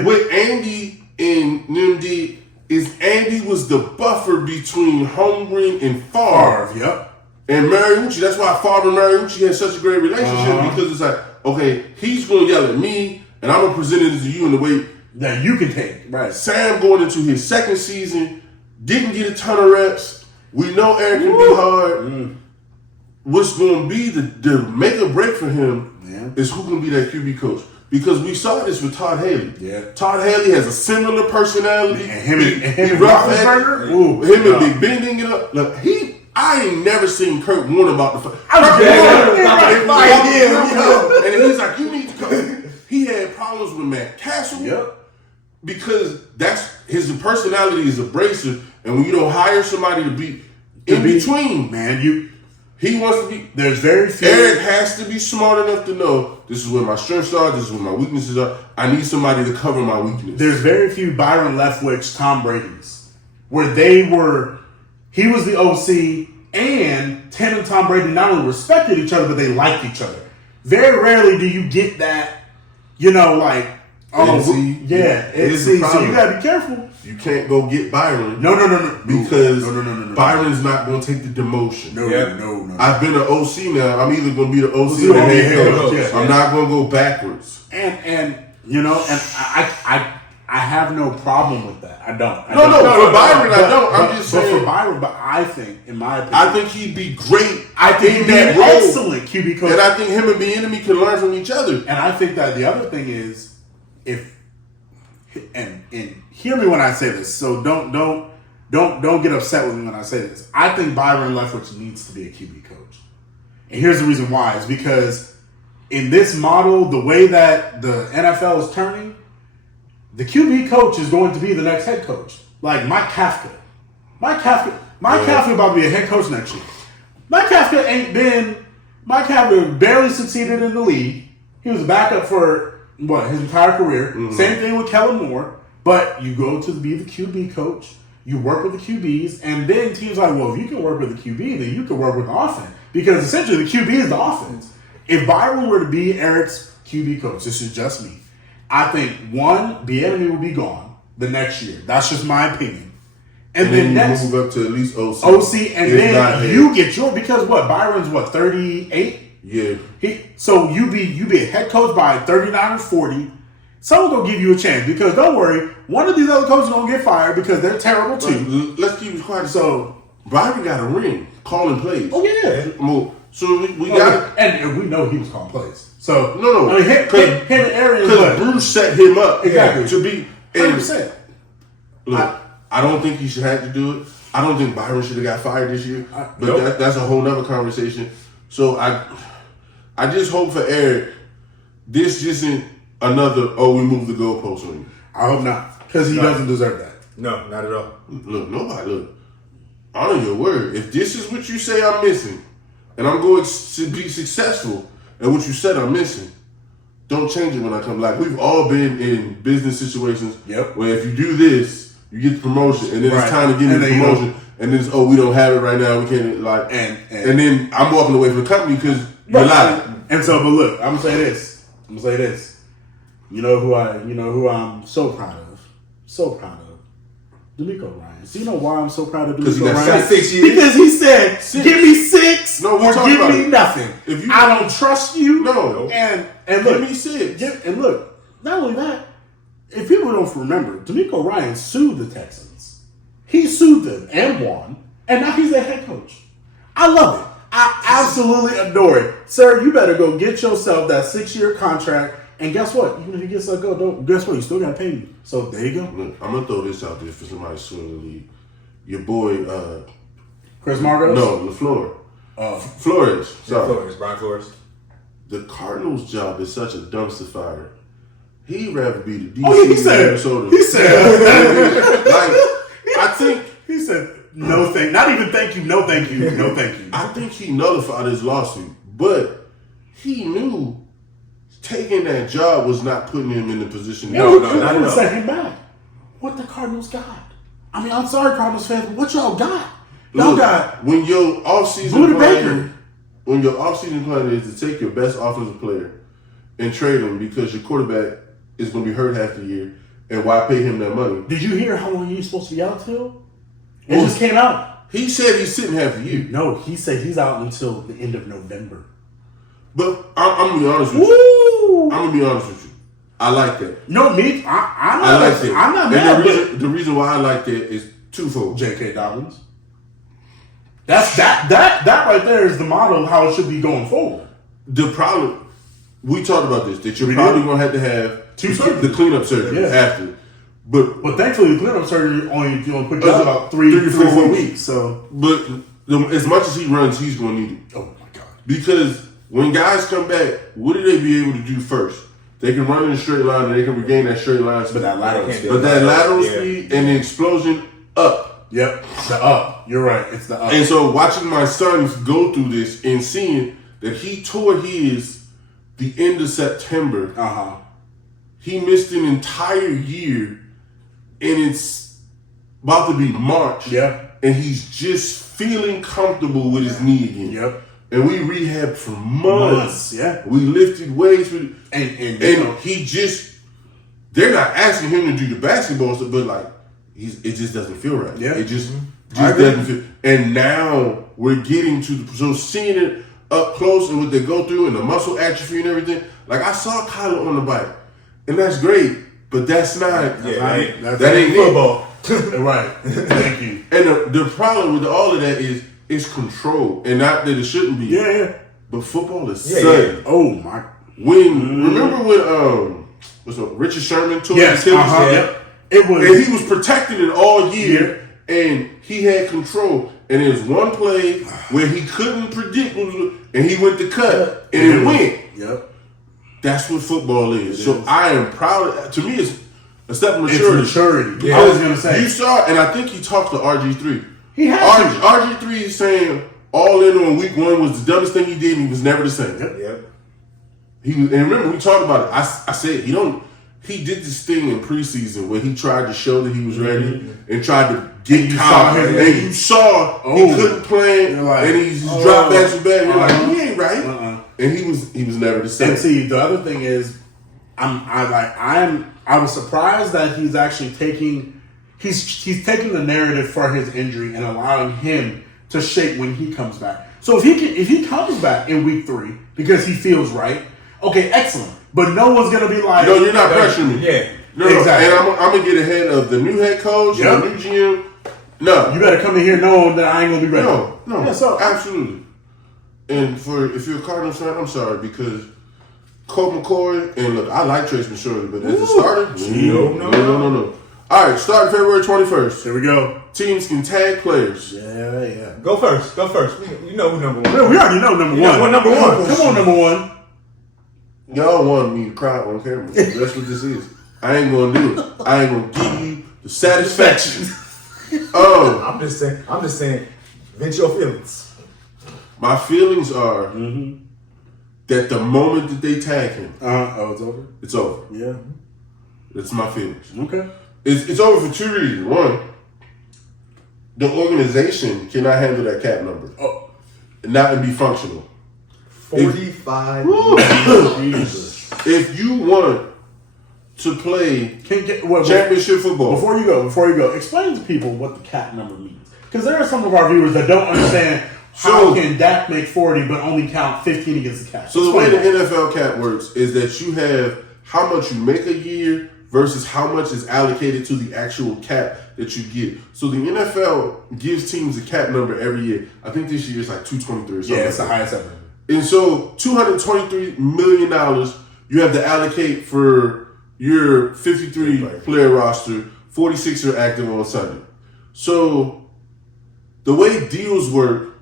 what Andy and them did is Andy was the buffer between Holmgren and Favre. Yep. And Mariucci. That's why Favre and Mariucci had such a great relationship because it's like, okay, he's going to yell at me and I'm going to present it to you in the way that you can take. Right. Sam going into his second season, didn't get a ton of reps. We know Eric can be hard. What's going to be the make or break for him is who can be that QB coach. Because we saw this with Todd Haley. Yeah. Todd Haley has a similar personality. And him and Roethlisberger. Him and Big bending it up. Look, I ain't never seen Kurt warn about the fight. And he's like, you need to come. He had problems with Matt Castle. Yep. Because his personality is abrasive, and when you don't hire somebody to be in between, man, he wants to be. There's very few. Eric has to be smart enough to know this is where my strengths are, this is where my weaknesses are. I need somebody to cover my weakness. There's very few Byron Leftwich, Tom Brady's, where he was the OC, and Tim and Tom Brady not only respected each other, but they liked each other. Very rarely do you get that, like. Oh, so you gotta be careful. You can't go get Byron. No. Because Byron's not gonna take the demotion. No. I've been an OC now. I'm either gonna be the OC or the head coach. I'm not gonna go backwards. And I have no problem with that. I don't. For Byron, I don't. I'm just saying. For Byron, I think, in my opinion, I think he'd be great. I think he'd be an excellent QB coach. And I think him and Bieniemy can learn from each other. And I think that the other thing is, and hear me when I say this, so don't get upset with me when I say this. I think Byron Leftwich needs to be a QB coach. And here's the reason why. Is because in this model, the way that the NFL is turning, the QB coach is going to be the next head coach. Like Mike Kafka. Mike Kafka about to be a head coach next year. Mike Kafka barely succeeded in the league. He was a backup for his entire career. Same thing with Kellen Moore. But you go to be the QB coach, you work with the QBs, and then teams like, well, if you can work with the QB, then you can work with the offense. Because essentially the QB is the offense. If Byron were to be Eric's QB coach, this is just me, I think, one, Bieniemy will be gone the next year. That's just my opinion. And then you next move up to at least OC. OC, and If not then head. you get your because what Byron's 38. Yeah. So you be a head coach by 39 or 40. Someone gonna give you a chance because don't worry, one of these other coaches gonna get fired because they're terrible too. Let's keep it quiet. So Byron got a ring calling plays. oh yeah, Well, so we got and we know he was calling plays. So no. I mean him and Arians, because Bruce set him up Exactly. to be. 100%. Look, I don't think he should have to do it. I don't think Byron should have got fired this year. But Nope. that's a whole nother conversation. So I just hope for Eric, this isn't another, we moved the goalpost on you. I hope not because he doesn't deserve that. No, not at all. Look, honor your word. If this is what you say I'm missing, and I'm going to be successful at what you said I'm missing, don't change it when I come. Like, we've all been in business situations where if you do this, you get the promotion, and then it's time to get the promotion, and then it's, we don't have it right now, we can't, like, and then I'm walking away from the company because you're lying. And so, but look, I'm gonna say this. You know who I'm so proud of? So proud of. D'Amico Ryan. So you know why I'm so proud of D'Amico he got Ryan? 6 years. Because he said, give me 6 No, or give me nothing. If you, I don't trust you. No. And give look, me 6. and look, not only that, if people don't remember, D'Amico Ryan sued the Texans. He sued them and won, and now he's their head coach. I love it. I absolutely adore it. Sir, you better go get yourself that 6-year contract, and guess what? Even if he gets let go, guess what? You still got to pay me. So there you go. Look, I'm going to throw this out there for somebody suing the league. Your boy, Chris Margos? No, LaFleur. Flores. Sorry. Brian Flores. The Cardinals' job is such a dumpster fire. He'd rather be the DC He said, Minnesota. he said, I think he said, no thank, not even thank you, no thank you, no thank you. I think he nullified his lawsuit, but he knew taking that job was not putting him in the position. No, not at all. Set him back. What the Cardinals got? I mean, I'm sorry, Cardinals fans, but what y'all got? Y'all Look, got when your offseason Buda plan, Baker. when your offseason plan is to take your best offensive player and trade him because your quarterback is going to be hurt half the year, and why pay him that money? Did you hear how long he's supposed to be out till? It just came out. He said he's sitting half the year. No, he said he's out until the end of November. But I'm going to be honest with you. Woo! I'm going to be honest with you. I like that. No, me, I'm not. I like that. I'm not and mad. the reason why I like that is twofold. J.K. Dobbins. That's that right there is the model of how it should be going forward. The problem, we talked about this, that you're probably going to have Two surgeries. the cleanup surgery after. But thankfully, the cleanup surgery only put you out about 3 to 4 weeks. So, as much as he runs, he's going to need it. oh my god! Because when guys come back, what do they be able to do first? They can run in a straight line and they can regain that straight line speed. But that lateral speed. But that lateral speed and the explosion up. Yep, the up. You're right. It's the up. And so watching my sons go through this and seeing that he tore his the end of September. He missed an entire year, and it's about to be March. Yep. And he's just feeling comfortable with his knee again. Yep. And we rehabbed for months. Yeah. We lifted weights. And he just, they're not asking him to do the basketball stuff, but like, it just doesn't feel right. Yeah. It just doesn't feel. And now we're getting to so seeing it up close and what they go through and the muscle atrophy and everything. Like, I saw Kyler on the bike, and that's great, but that's not. that ain't football. Right. Thank you. And the problem with all of that is it's control, and not that it shouldn't be. Yeah. But football is Yeah, sudden. Oh my. Remember when Richard Sherman tore his Achilles? Yep. It was, and he was protecting it all year, and he had control. And there was one play where he couldn't predict, and he went to cut, and it went. Yep. That's what football is. So I am proud. To me, it's a step of maturity. It's maturity. Yeah. I was gonna say You saw, and I think he talked to RG3. he had RG3 is saying all in on week 1 was the dumbest thing he did, and he was never the same. Yep. And remember, we talked about it. I said he did this thing in preseason where he tried to show that he was ready and tried to get caught. And you saw he couldn't play, and he's dropped back to back. You're like, he ain't right. And he was never the same. And see, the other thing is, I was surprised that he's actually taking he's taking the narrative for his injury and allowing him to shape when he comes back. So if he comes back in week 3 because he feels right, okay, excellent. But no one's gonna be like, no, you're not pressuring me. Yeah, no, exactly. And I'm gonna get ahead of the new head coach, Yep. the new GM. No, you better come in here knowing that I ain't gonna be ready. no, Yeah, so absolutely. And if you're a Cardinals fan, I'm sorry because Colt McCoy and look, I like Trace McSorley, but as a starter, no. All right, starting February 21st. There we go. Teams can tag players. Yeah. Go first. You know who number 1. Yeah, we already know number one. What number 1? Come on, number 1. Y'all want me to cry on camera. That's what this is. I ain't gonna do it. I ain't gonna give you the satisfaction. I'm just saying. Vent your feelings. My feelings are that the moment that they tag him, It's over. it's over. Yeah. That's my feelings. Okay. It's over for 2 reasons. One, the organization cannot handle that cap number. Oh. Not and be functional. 45 Jesus. If you want to play championship football, Before you go, explain to people what the cap number means. Because there are some of our viewers that don't understand how can Dak make 40 but only count 15 against the cap. So the way the NFL cap works is that you have how much you make a year versus how much is allocated to the actual cap that you get. So the NFL gives teams a cap number every year. I think this year is like 223 or something. Yeah, it's the highest ever. And so $223 million you have to allocate for your 53 player roster, 46 are active on Sunday. So the way deals work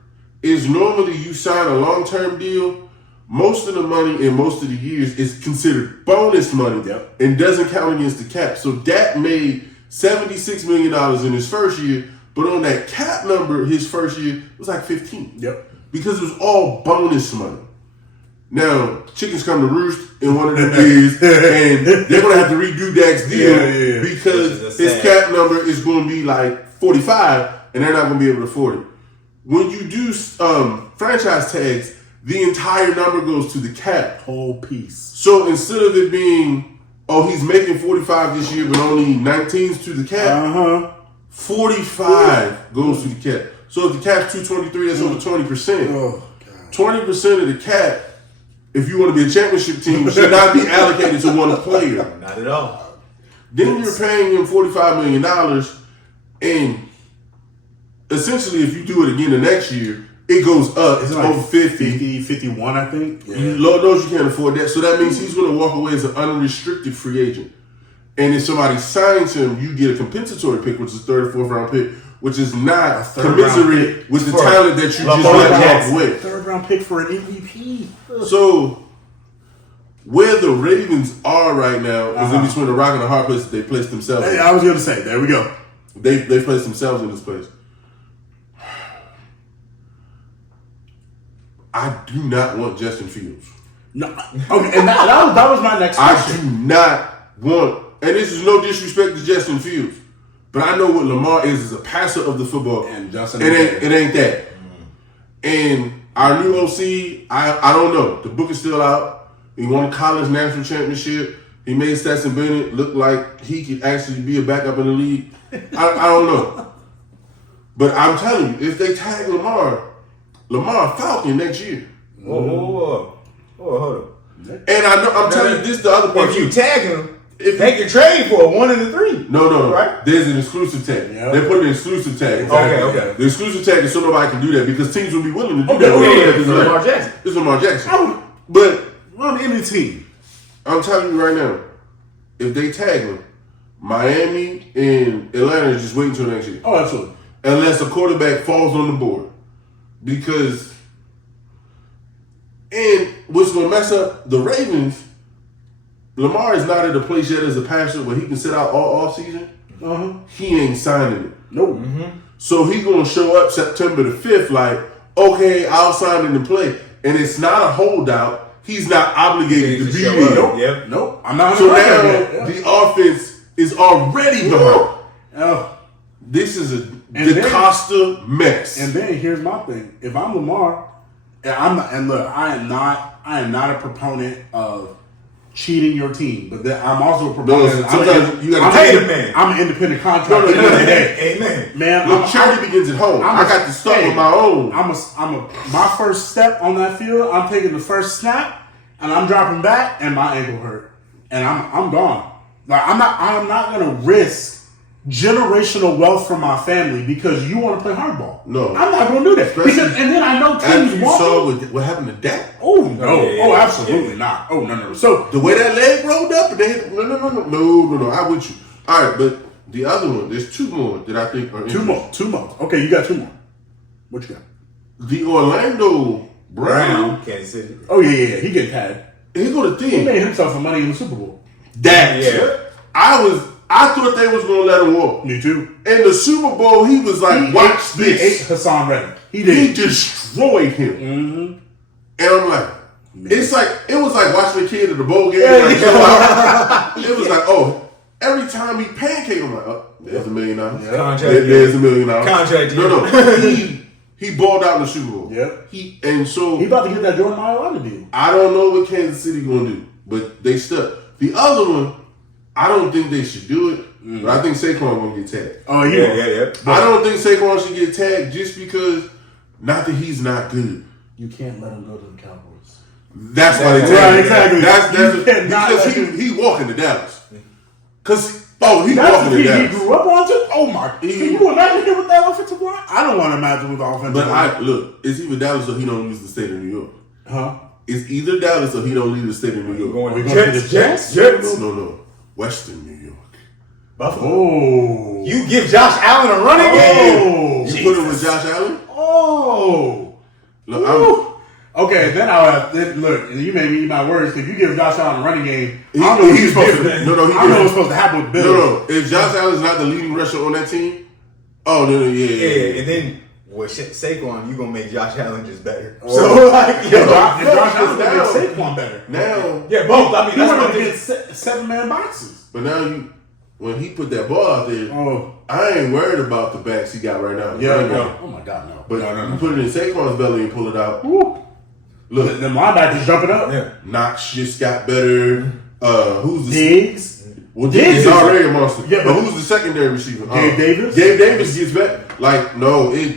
is normally you sign a long-term deal, most of the money in most of the years is considered bonus money and doesn't count against the cap. So Dak made $76 million in his first year, but on that cap number, his first year, it was like 15. Yep. Because it was all bonus money. Now, chickens come to roost in one of them years, and they're going to have to redo Dak's deal because his cap number is going to be like 45, and they're not going to be able to afford it. When you do franchise tags, the entire number goes to the cap. Whole piece. So instead of it being, he's making 45 this year, but only 19's to the cap, 45 goes to the cap. So if the cap's 223, that's over 20%. Oh, 20% of the cap, if you want to be a championship team, should not be allocated to one player. Not at all. Then you're paying him $45 million, and essentially, if you do it again the next year, it goes up. It's like over 50. 51, I think. Yeah. Lord knows you can't afford that. So that means he's going to walk away as an unrestricted free agent. And if somebody signs him, you get a compensatory pick, which is a third or fourth round pick, which is not commensurate with the talent that you just let walk away. Third round pick for an MVP. So where the Ravens are right now is in between the rock and the hard place that they placed themselves in. I was going to say, there we go. They placed themselves in this place. I do not want Justin Fields. No, okay, and that was my next question. I do not want, and this is no disrespect to Justin Fields, but I know what Lamar is as a passer of the football. And Justin, it ain't that. And our new OC, I don't know. The book is still out. He won a college national championship. He made Stetson Bennett look like he could actually be a backup in the league. I don't know. But I'm telling you, if they tag Lamar Falcon next year. Whoa, hold up. And I'm telling you, this is the other part. If you tag him, they can trade for a 1 and a 3. No. Right? There's an exclusive tag. Yep. They put an exclusive tag. Exactly. Okay. The exclusive tag is so nobody can do that because teams will be willing to do that. It's Lamar Jackson. It's Lamar Jackson. But on any team, I'm telling you right now, if they tag him, Miami and Atlanta is just waiting until next year. Oh, absolutely. Unless a quarterback falls on the board. Because, and what's going to mess up the Ravens, Lamar is not at a place yet as a passer where he can sit out all offseason. He ain't signing it. Nope. So he's going to show up September the 5th like, okay, I'll sign it and play. And it's not a holdout. He's not obligated to be there. Nope. I'm not. So now the offense is already behind. Oh. This is a DaCosta mess. And then here's my thing: if I'm Lamar, I am not a proponent of cheating your team, but then I'm also a proponent. No, sometimes you gotta pay the man. I'm an independent contractor. Amen. Man, Look, charity begins at home. I got to start with my own. My first step on that field, I'm taking the first snap and I'm dropping back and my ankle hurt. And I'm gone. Like I'm not gonna risk generational wealth for my family because you want to play hardball. No. I'm not gonna do that. Because, and then I know After teams you want saw what happened to Dak. Oh no! Absolutely not! Oh no! So The way that leg rolled up and they hit no, I'm with you. All right, but the other one, there's two more that I think are two more. Okay, you got two more. What you got? The Orlando Brown. Kansas City. Oh yeah, he getting tagged. He go to He team. made himself some money in the Super Bowl. Dak. Yeah. I thought they was gonna let him walk. Me too. In the Super Bowl, he was like, "Watch He ate this." Hassan Reddick. He He did. destroyed him, Mm-hmm. and I'm like, it was like watching a kid at the bowl game. Yeah, Like, yeah. it was like, oh, every time he pancake, I'm like, oh, there's $1 million. Yeah. Contract. There's $1 million. Contract. No. He balled out in the Super Bowl. Yep. He about to get that Jordan Mailata deal. I don't know what Kansas City gonna do, but they stuck. The other one, I don't think they should do it, but I think Saquon gonna get tagged. Oh Yeah. I don't think Saquon should get tagged just because, not that he's not good. You can't let him go to the Cowboys. That's why they tagged Right, him. exactly. That's You cannot because let him- he walking to Dallas. Cause he That's walking the to team he Dallas. grew up on too. Oh my! Can you imagine him with that offensive line? I don't want to imagine with the offensive But line. look, it's either Dallas or he don't lose the state of New York. Huh? It's either Dallas or he don't leave the state of New York. Going We to going to the Jets? No. Western New York. Buffalo. Oh. You give Josh Allen a running game? You put him with Josh Allen? Oh. Look, Ooh. Okay, then I'll have look. You made me eat my words. If you give Josh Allen a running game, I don't know what he's supposed to do. I don't know what's supposed to happen with the Bills. No. If Josh Allen's not the leading rusher on that team, yeah. And then Saquon, you gonna make Josh Allen just better. Oh. So like, And Josh Allen now- make Saquon better. Now, yeah, both. I mean, He that's went what up they against 7-man boxes. but now when he put that ball out there, I ain't worried about the backs he got right now. Oh my God, no. But no. you put it in Saquon's belly and pull it out. Woo. Look, Them linebackers jumping up. Yeah. Knox just got better. Who's the Diggs. Well, Diggs Diggs is is- already a monster. Yeah, but but- who's the secondary receiver? Gabe Davis? Gabe Davis gets better. Like, no, it.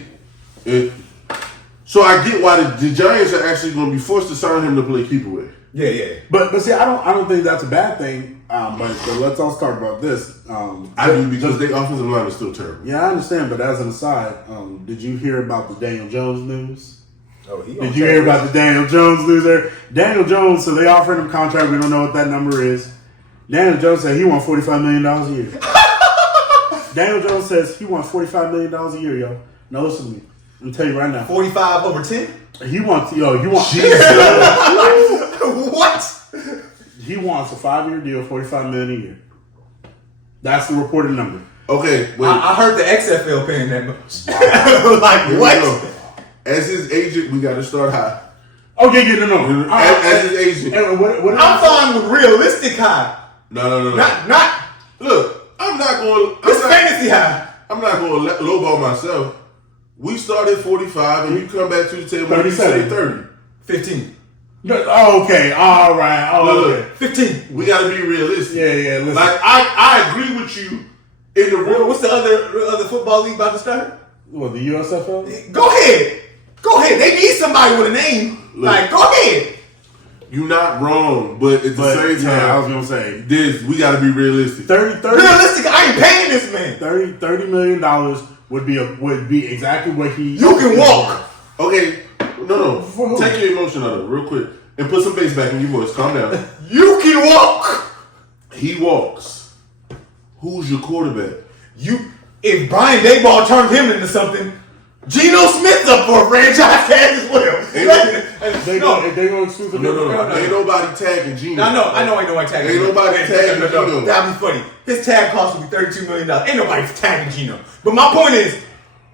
So I get why the Giants are actually going to be forced to sign him to play keeper with. Yeah. But see, I don't think that's a bad thing. But let's all start about this. I do because their offensive line is still terrible. Yeah, I understand. But as an aside, did you hear about the Daniel Jones news? Oh, Did you hear about the Daniel Jones news there? Daniel Jones, so they offered him a contract. We don't know what that number is. Daniel Jones said he wants $45 million a year. Daniel Jones says he wants $45 million a year, yo. Now listen to me. I'm tell you right now. 45 over 10? He wants. What? He wants a 5-year deal, $45 million a year. That's the reported number. Okay, wait. I heard the XFL paying that much. Like, Here we what? go. As his agent, we got to start high. Okay, no. As his agent. What I'm fine with realistic high. No. Not Look, I'm not going. this fantasy high. I'm not going to lowball myself. We started 45, and you come back to the table and you say 30. 15. Okay, all right. Look, 15. we got to be realistic. Yeah. Listen. Like I agree with you in the real. What's the other football league about to start? What, the USFL? Go ahead. They need somebody with a name. Look. Like, go ahead. You're not wrong, but at the same time, I was gonna say we got to be realistic. 30 Realistic, I ain't paying this man. $30 million would be exactly what he. You can walk. Okay, no. For who? Take your emotion out of it real quick and put some bass back in your voice. Calm down. You can walk. He walks. Who's your quarterback? If Brian Daboll turned him into something, Geno Smith's up for a franchise tag as well. They go exclusive. No. Ain't nobody tagging Geno. I know ain't nobody tagging Ain't nobody tagging Geno. That'd be funny. His tag cost would be $32 million. Ain't nobody tagging Geno. But my point is,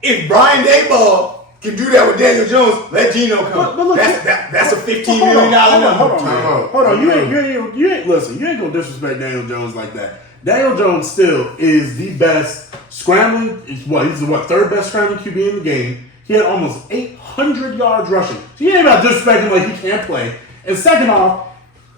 if Brian Daboll can do that with Daniel Jones, let Geno come. But look, that's a $15 million number. Hold on. You ain't listen. You ain't gonna disrespect Daniel Jones like that. Daniel Jones still is the best scrambling. He's the third best scrambling QB in the game. He had almost 800 yards rushing. So you ain't about disrespecting like he can't play. And second off,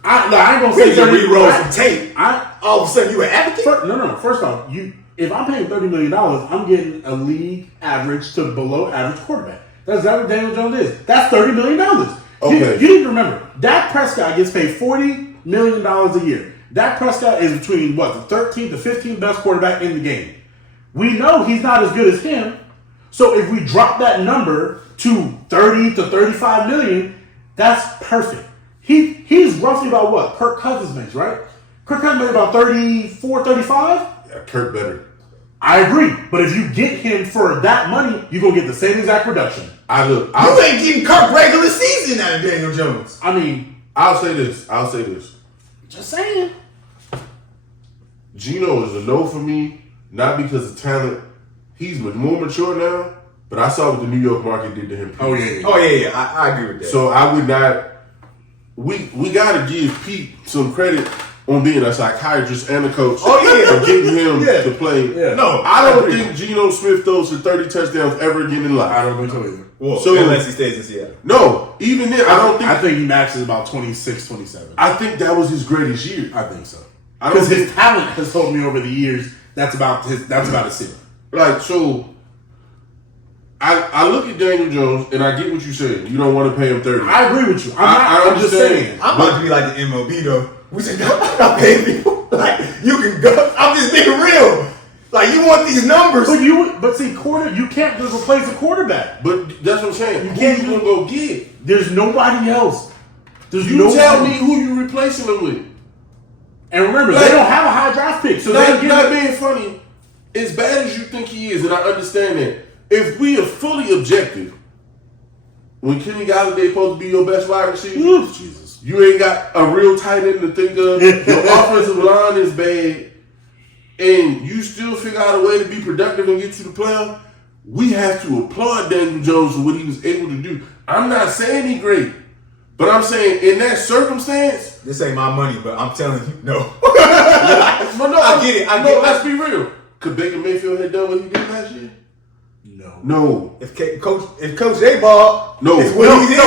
I ain't gonna We say can 30. re-roll some tape. I All of a sudden, you an advocate? no. First off, if I'm paying $30 million, I'm getting a league average to below average quarterback. That's what Daniel Jones is. That's $30 million. Okay. You need to remember, Dak Prescott gets paid $40 million a year. Dak Prescott is between, the 13th to 15th best quarterback in the game. We know he's not as good as him. So if we drop that number to 30 to 35 million, that's perfect. He's roughly about what Kirk Cousins makes, right? Kirk Cousins makes about 34, 35? Yeah, Kirk better. I agree. But if you get him for that money, you're going to get the same exact production. You ain't getting Kirk regular season out of Daniel Jones. I mean, I'll say this. just saying. Geno is a no for me, not because of talent. He's more mature now, but I saw what the New York market did to him. Oh, yeah. I agree with that. So I would not. We got to give Pete some credit on being a psychiatrist and a coach. Oh, yeah. For getting him to play. Yeah. No, I don't think Geno Smith throws for 30 touchdowns ever again in life. I don't think so either. Well, So- unless he stays in Seattle. No, even then, I think he maxes about 26, 27. I think that was his greatest year. I think so. I don't Because think his talent has told me over the years that's about his ceiling. like so. I look at Daniel Jones and I get what you're saying. You don't want to pay him 30. I agree with you. I I'm just understand. saying. I'm about to be like the MLB though. We should not pay people. Like you can go. I'm just being real. Like you want these numbers. But see, you can't just replace a quarterback. But that's what I'm saying. Who can't you gonna go get? There's nobody else. You tell me who you replacing them with. And remember, Like, they don't have a high draft pick, so Not they get being funny, as bad as you think he is, and I understand that. If we are fully objective, when Kenny Galladay supposed to be your best wide receiver, Jesus. you ain't got a real tight end to think of. Your offensive line is bad, and you still figure out a way to be productive and get to the playoff. We have to applaud Daniel Jones for what he was able to do. I'm not saying he's great, but I'm saying in that circumstance. This ain't my money, but I'm telling you, no. But no, I get it. Let's be real. Could Baker Mayfield have done what he did last year? No. If Coach J-Ball is what he is.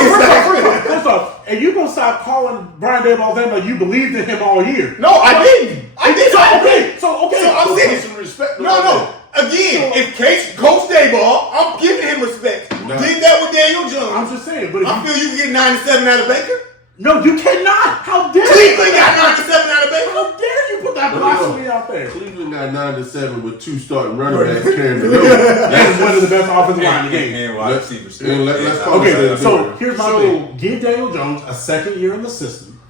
First off, and you gonna stop calling Brian Daboll name like you believed in him all year? No, I didn't. I did. So I'm Put saying some respect. no. Again, if Coach Dayball, I'm giving him respect. Nah. Did that with Daniel Jones. I'm just saying, but if I feel you can get 97 out of Baker. no, you cannot. How dare Cleveland you? got 97 out of Baker. How dare you put that blasphemy out there? Cleveland got 9-7 with 2 starting running backs carrying the load. That is one of the best offensive line in the game. And wide receivers. Let's Okay, so so here's my thing. Give Daniel Jones a second year in the system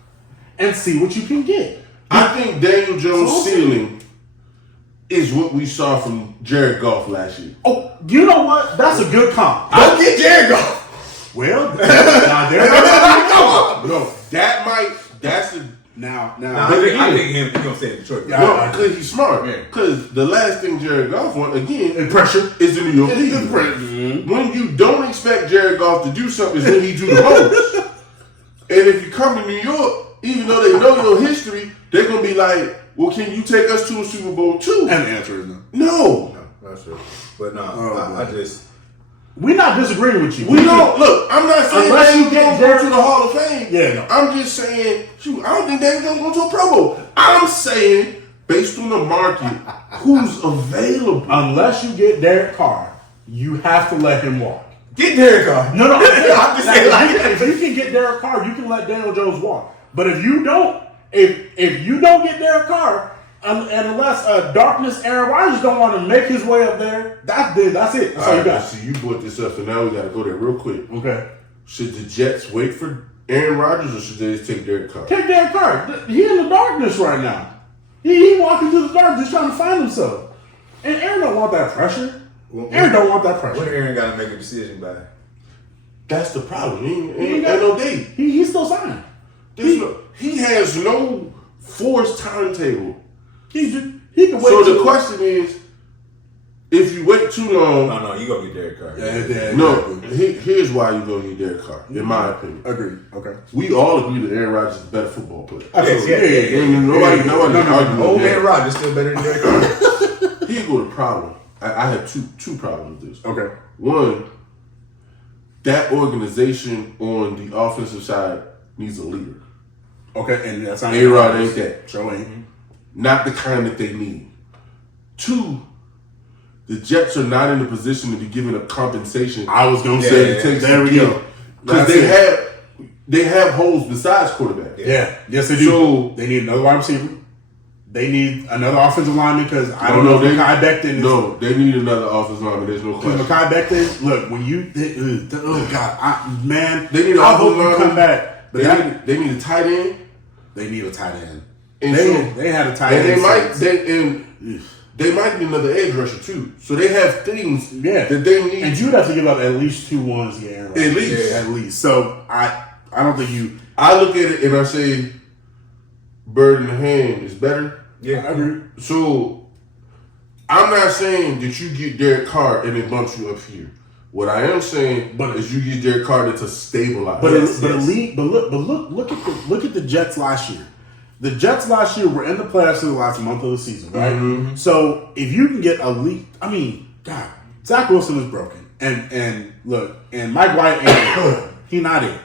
and see what you can get. I think Daniel Jones' ceiling is what we saw from Jared Goff last year. Oh, you know what? That's a good comp. Don't get Jared Goff. Well, now there No, that's the now. I think he's gonna stay in Detroit. Yeah. no, because he's smart. Yeah. Because the last thing Jared Goff wants, again, And pressure. is the New York League. It's pressure. When you don't expect Jared Goff to do something is when he do the most. And if you come to New York, even though they know your history, they're going to be like, well, can you take us to a Super Bowl too? And the answer is no. No. That's true. But no, Oh, I just. We're not disagreeing with you. We don't. Look, I'm not saying Unless Daniel you get Jones Jared- go to the Hall of Fame. Yeah, no. I'm just saying, shoot, I don't think Daniel Jones going to a Pro Bowl. I'm saying, based on the market, who's available. Unless you get Derek Carr, you have to let him walk. Get Derek Carr. No, I'm just saying, like, if you can get Derek Carr, you can let Daniel Jones walk. But if you don't, if you don't get Derek Carr, and unless darkness Aaron Rodgers don't want to make his way up there, that's it. That's all you got. See, you brought this up, so now we got to go there real quick. Okay. Should the Jets wait for Aaron Rodgers or should they just take Derek Carr? Take Derek Carr. He in the darkness right now. He walking through the darkness trying to find himself. And Aaron don't want that pressure. Aaron don't want that pressure. when Aaron got to make a decision by? That's the problem. He He ain't got- got no date. He's still signed. He has no forced timetable. He can wait. So the till- question is, if you wait too long, No, you gonna get Derek Carr. Yeah, no. Here's why you gonna need Derek Carr, in my opinion. Agreed. Okay. We all agree that Aaron Rodgers is a better football player. Yes, yeah. And nobody arguing Old with man that. Rodgers still better than Derek Carr. Here go the problem. I have two problems with this. Okay. One, that organization on the offensive side needs a leader. Okay, and that's not A-Rod ain't that. Sure ain't. Not the kind that they need. 2, the Jets are not in a position to be giving up compensation. I was gonna that say it takes there to we get- go. Because they have holes besides quarterback. Yeah, yes they do. So- they need another wide receiver. They need another offensive lineman because I don't know if Mekhi Becton is. No, they need another offensive lineman. There's no Because question. Mekhi Becton, look, when you oh god, man, They need an I hope offensive you lineman. come back. But They need a tight end. they need a tight end. And They had a tight and end. they might need another edge rusher too. So they have things that they need. And you'd have to give up at least 2 ones here. Right? At least. At least. So I don't think you. I look at it and I say, bird in the hand is better. Yeah. I agree. So I'm not saying that you get Derek Carr and it bumps you up here. What I am saying is you get Derek Carr to stabilize. But look at the Jets last year. The Jets last year were in the playoffs in the last month of the season, right? Mm-hmm. So if you can get God, Zach Wilson is broken, and look, and Mike White ain't he not in.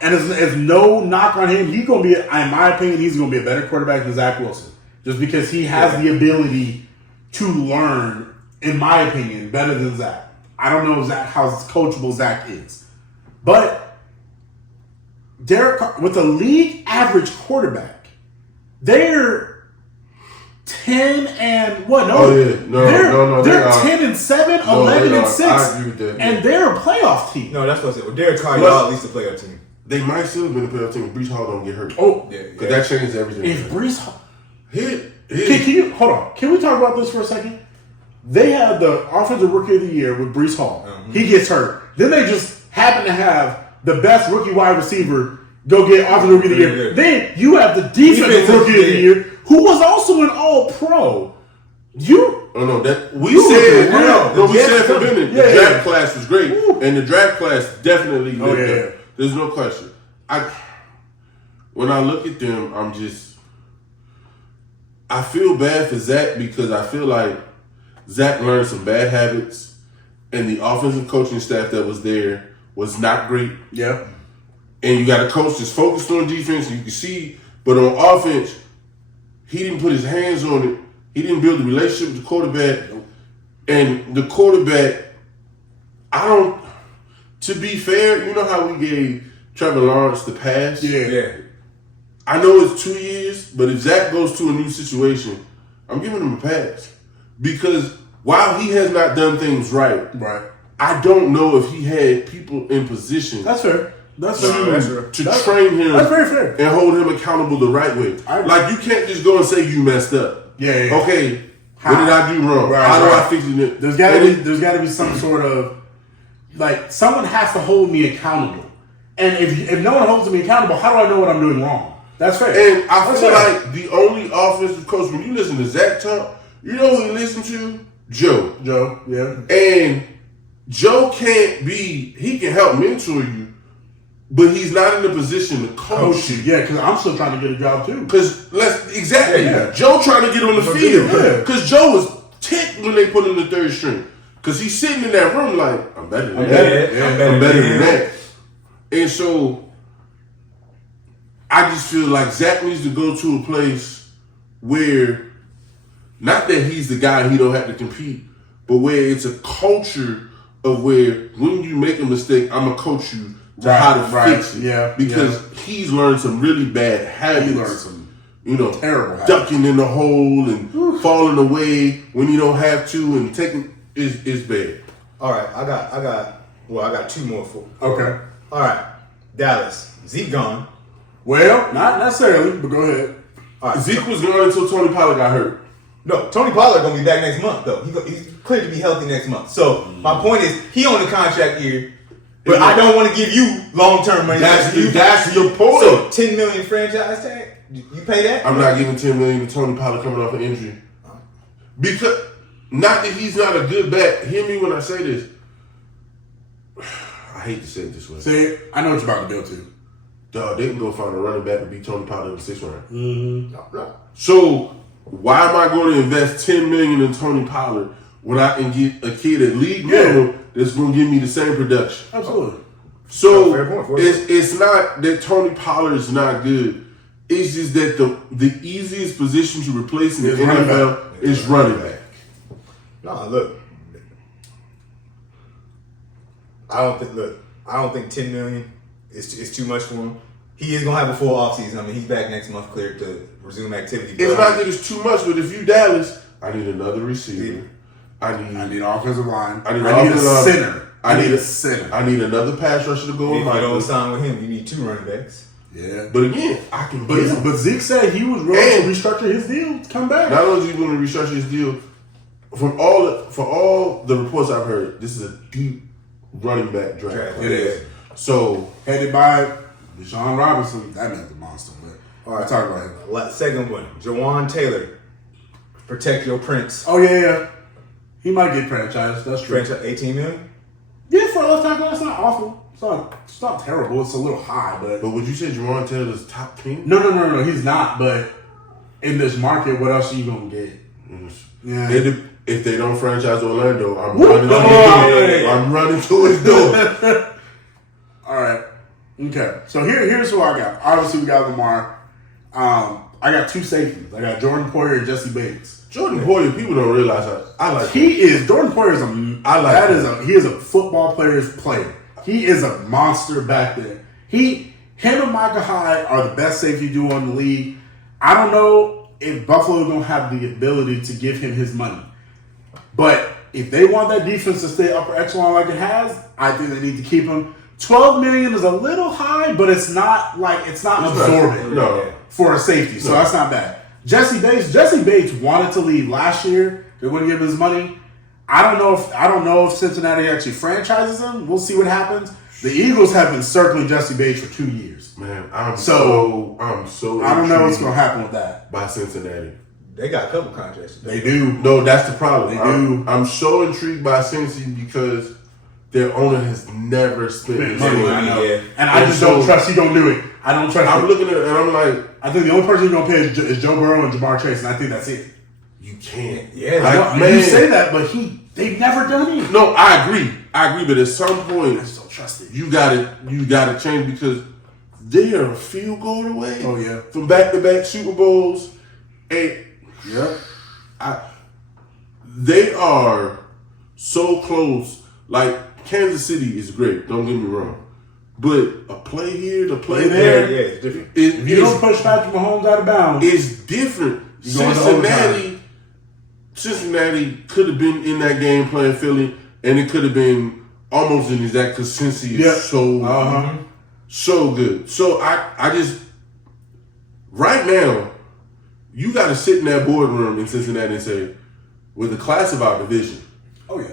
And it's no knock on him. He's gonna be, in my opinion, he's gonna be a better quarterback than Zach Wilson, just because he has the ability to learn, in my opinion, better than Zach. I don't know how coachable Zach is, but Derek Carr, with a league average quarterback, they're 10 and what? No, they're 10 and 7, 11 and 6, I agree with that. and they're a playoff team. No, that's what I said. Well, Derek Carr, y'all at least a playoff team. They might still have been a playoff team if Brees Hall don't get hurt. Oh, because that changes everything. If Brees Hall, can you hold on? Can we talk about this for a second? They had the offensive rookie of the year with Brees Hall. Mm-hmm. He gets hurt. Then they just happen to have the best rookie wide receiver go get offensive rookie of the year. Then you have the defensive rookie of the year, who was also an All-Pro. We said for Bennett, the draft class was great, and the draft class definitely lived up. There's no question. When I look at them, I feel bad for Zach because I feel like Zach learned some bad habits, and the offensive coaching staff that was there was not great. Yeah. And you got a coach that's focused on defense, you can see, but on offense, he didn't put his hands on it. He didn't build a relationship with the quarterback. Nope. And the quarterback, to be fair, you know how we gave Trevor Lawrence the pass? Yeah. I know it's 2 years, but if Zach goes to a new situation, I'm giving him a pass. Because while he has not done things right, I don't know if he had people in position. That's fair. To train him. That's very fair. And hold him accountable the right way. Like, you can't just go and say you messed up. Yeah. Okay, what did I do wrong? How do I fix it? There's got to be some sort of, like, someone has to hold me accountable. And if no one holds me accountable, how do I know what I'm doing wrong? That's fair. And I feel like the only offensive coach, when you listen to Zach talk, you know who you listen to? Joe. Yeah. And Joe he can help mentor you, but he's not in a position to coach you. Yeah, because I'm still trying to get a job too. Exactly. Joe trying to get on the field. Because Joe was ticked when they put him in the third string. Because he's sitting in that room like, I'm better than that. I'm better than that. And so I just feel like Zach needs to go to a place where, not that he's the guy he don't have to compete, but where it's a culture of where when you make a mistake, I'm going to coach you to how to fix it. Yeah. Because he's learned some really bad habits. He learned some terrible habits. Ducking in the hole and falling away when you don't have to and taking is bad. All right, I got 2 more for. Okay. All right, Dallas. Zeke gone. Well, not necessarily, but go ahead. All right. Zeke was gone until Tony Pollard got hurt. No, Tony Pollard gonna be back next month though. He's clear to be healthy next month. So my point is, he on the contract year, but I don't want to give you long-term money. That's your point. So $10 million franchise tag, you pay that? I'm not giving $10 million to Tony Pollard coming off an injury. Because not that he's not a good back. Hear me when I say this. I hate to say it this way. See, I know what you're about to go to. Dog, they can go find a running back to beat Tony Pollard in the 6th round. Mm-hmm. So why am I going to invest $10 million in Tony Pollard when I can get a kid at league minimum that's going to give me the same production? Absolutely. So it's not that Tony Pollard is not good. It's just that the easiest position to replace in the Is running NFL is running back. No, look. I don't think 10 million is too much for him. He is gonna have a full offseason. I mean, he's back next month, cleared to resume activity. It's not that it's too much, but if you Dallas, I need another receiver. I need offensive line. I need a center. I need a center. I need another pass rusher to go If with you Michael. don't sign with him, you need 2 running backs. Yeah. But again, I can get him. But Zeke said he was ready to restructure his deal to come back. Not only is he going to restructure his deal, for all the reports I've heard, this is a deep running back draft. It is. So Headed by Deshaun Robinson. That man's a monster. But all right, talk about him. Second one, Jawan Taylor. Protect your prince. Oh yeah. He might get franchised. That's true. Franchise 18 million? Yeah, for a left tackle, that's not awful. It's not terrible. It's a little high, but would you say Jawan Taylor's top 10? No. He's not. But in this market, what else are you gonna get? Yeah. If they don't franchise Orlando, I'm running to his door. All right. Okay. So here's who I got. Obviously, we got Lamar. I got 2 safeties. I got Jordan Poyer and Jesse Bates. Jordan Poyer, people don't realize I like him. Jordan Poyer he is a football player's player. He is a monster back there. Him and Micah Hyde are the best safety duo in the league. I don't know if Buffalo don't have the ability to give him his money. But if they want that defense to stay upper echelon like it has, I think they need to keep him. $12 million is a little high, but it's not absorbent for a safety, so that's not bad. Jesse Bates wanted to leave last year. They wouldn't give him his money. I don't know if Cincinnati actually franchises him. We'll see what happens. The Eagles have been circling Jesse Bates for 2 years. Man, I'm so I don't know what's going to happen with that. By Cincinnati. They got a couple contracts. They do. No, that's the problem. They do. I'm so intrigued by Cincy because their owner has never spent his money. I know. Yeah. And I just don't trust he don't do it. I don't trust I'm looking at it and I'm like, I think the only person you're going to pay is Joe Burrow and Jamar Chase, and I think that's it. You can't. Yeah. You say that, but they've never done it. No, I agree, but at some point, I just don't trust it. You gotta change because they are a field goal away. Oh yeah, from back-to-back Super Bowls, and they are so close. Like Kansas City is great. Don't get me wrong, but a play here, the play there, it's different. If you don't push Patrick Mahomes out of bounds, it's different. Cincinnati could have been in that game playing Philly, and it could have been almost an exact because Cincy is so good. So I just right now, you got to sit in that boardroom in Cincinnati and say, with the class of our division,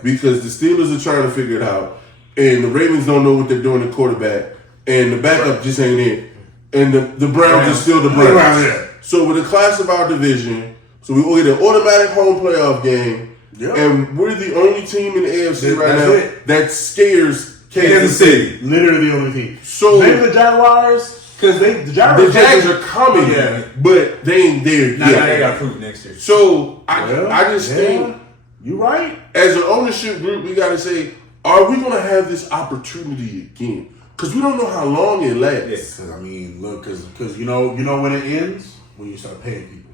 because the Steelers are trying to figure it out, and the Ravens don't know what they're doing at quarterback, and the backup just ain't it, and the Browns are still the Browns. So with the class of our division. So we get an automatic home playoff game, and we're the only team in the AFC now that scares Kansas City. Literally the only team. So maybe the Jaguars, because the Jags are coming, but they ain't there yet. They got to prove it next year. So I just think you're right. As an ownership group, we got to say, are we going to have this opportunity again? Because we don't know how long it lasts. I mean, look, because you know when it ends, when you start paying people.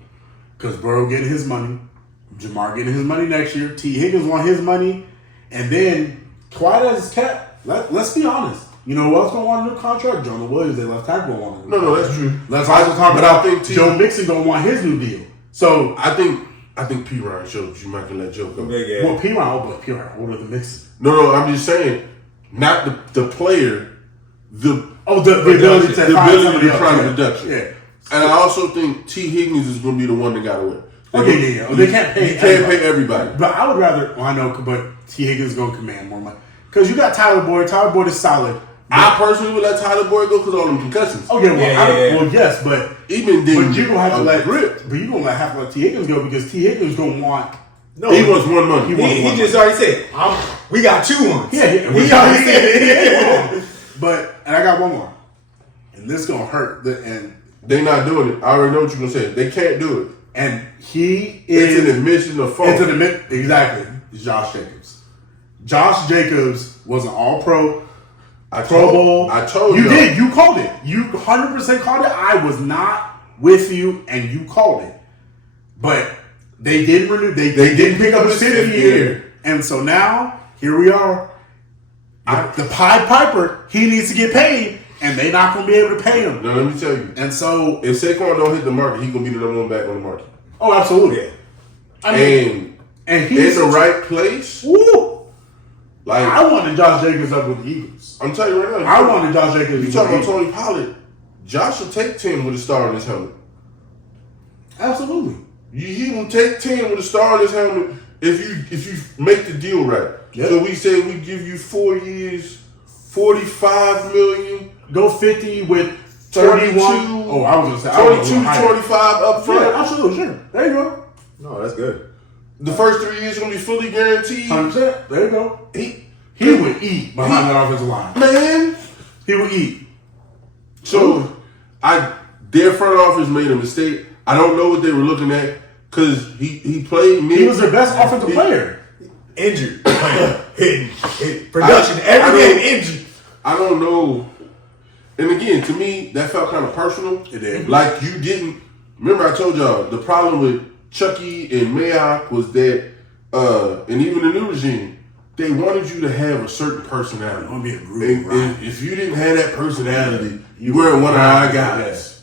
Because Burrow getting his money, Jamar getting his money next year, T. Higgins want his money, and then quiet as it's kept. Let's be honest. You know what's going to want a new contract? Jonah Williams, they left tackle going to want a new contract. No, that's true. Let's also talk about Joe Mixon going to want his new deal. So I think P. Ryan showed you might can let Joe go. Well, P. Ryan older than Mixon. No, I'm just saying, not the player, the ability to find a production. Yeah. And I also think T. Higgins is going to be the one that got away. They can't pay. You can't pay everybody. But I would rather. Well, I know, but T. Higgins is going to command more money because you got Tyler Boyd. Tyler Boyd is solid. I personally would let Tyler Boyd go because all them concussions. Okay, well, yes, but even then, but you gonna have to let grip. But you gonna have to let T. Higgins go because T. Higgins gonna want. No, he wants more money. He just already said, "We got 2 ones." Yeah, he already said. But I got one more, and this gonna hurt. They're not doing it. I already know what you're gonna say. They can't do it. And he is. It's an admission of fault. Exactly. It's Josh Jacobs. Josh Jacobs was an All-Pro. Pro Bowl. I told you. You did. You called it. You 100% called it. I was not with you, and you called it. But they didn't renew. They didn't pick up his 5th year, and so now here we are. The Pied Piper, he needs to get paid, and they're not going to be able to pay him. Now let me tell you. And so, if Saquon don't hit the market, he's going to be the number 1 back on the market. Oh, absolutely. Yeah. I mean, and he's in the right place. Woo! Like I wanted Josh Jacobs up with the Eagles. I'm telling you right now. I wanted Josh Jacobs. You talking about Tony Pollard? Josh will take 10 with a star on his helmet. Absolutely. He will take 10 with a star on his helmet if you make the deal right. Yep. So we say we give you 4 years, $45 million. Go 50 with 31. Oh, I was gonna say 22 to 25 up front. Yeah, absolutely, sure. There you go. No, that's good. The first 3 years are gonna be fully guaranteed. 100%. There you go. He would eat behind that offensive line. Man, he would eat. So their front office made a mistake. I don't know what they were looking at because he played mid. He was their best offensive player. Injured, hitting, production, every game injured. I don't know. And again, to me, that felt kind of personal. It did. Like you didn't remember. I told y'all the problem with Chucky and Mayock was that, and even the new regime, they wanted you to have a certain personality. Don't be a group, and if you didn't have that personality, you weren't one of our guys.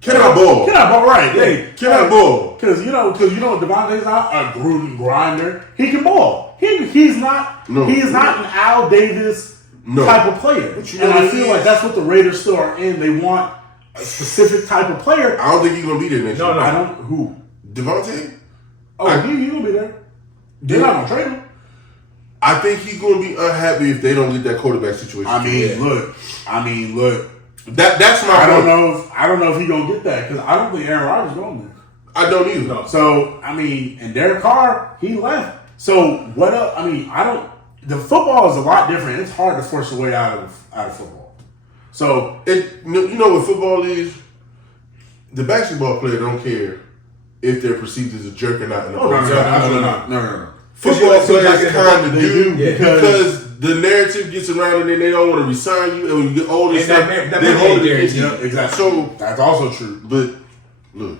Can I ball? Right? Hey, can I ball? Because you know, Devontae's not a Gruden grinder. He can ball. He's not. No. He is not an Al Davis type of player. And I feel like that's what the Raiders still are in. They want a specific type of player. I don't think he's gonna be there next year. No, I don't. Who? Devontae? Oh, he gonna be there. They're not gonna trade him. I think he's gonna be unhappy if they don't get that quarterback situation. I mean, look. That's my. I don't know if he gonna get that because I don't think Aaron Rodgers going there. I don't either. No. So I mean, and Derek Carr, he left. So what else? I mean, I don't. The football is a lot different. It's hard to force a way out of football. So you know what football is? The basketball player don't care if they're perceived as a jerk or not. No. Football players kind of do because the narrative gets around and then they don't want to resign you, and when you get older, they hold it against you. Exactly. So that's also true. But look,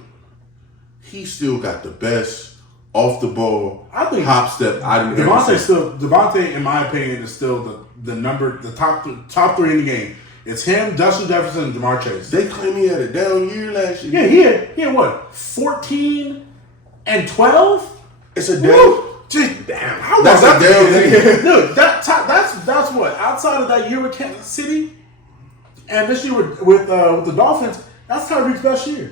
he still got the best off the ball. I think hop step. Devontae, in my opinion, is still the top 3 in the game. It's him, Justin Jefferson, and Jamar Chase. They claim he had a down year last year. Yeah, he had what? 14 and 12. It's a down. Damn, how was that down? Look, that's what outside of that year with Kansas City, and this year with the Dolphins, that's Tyreek's best year,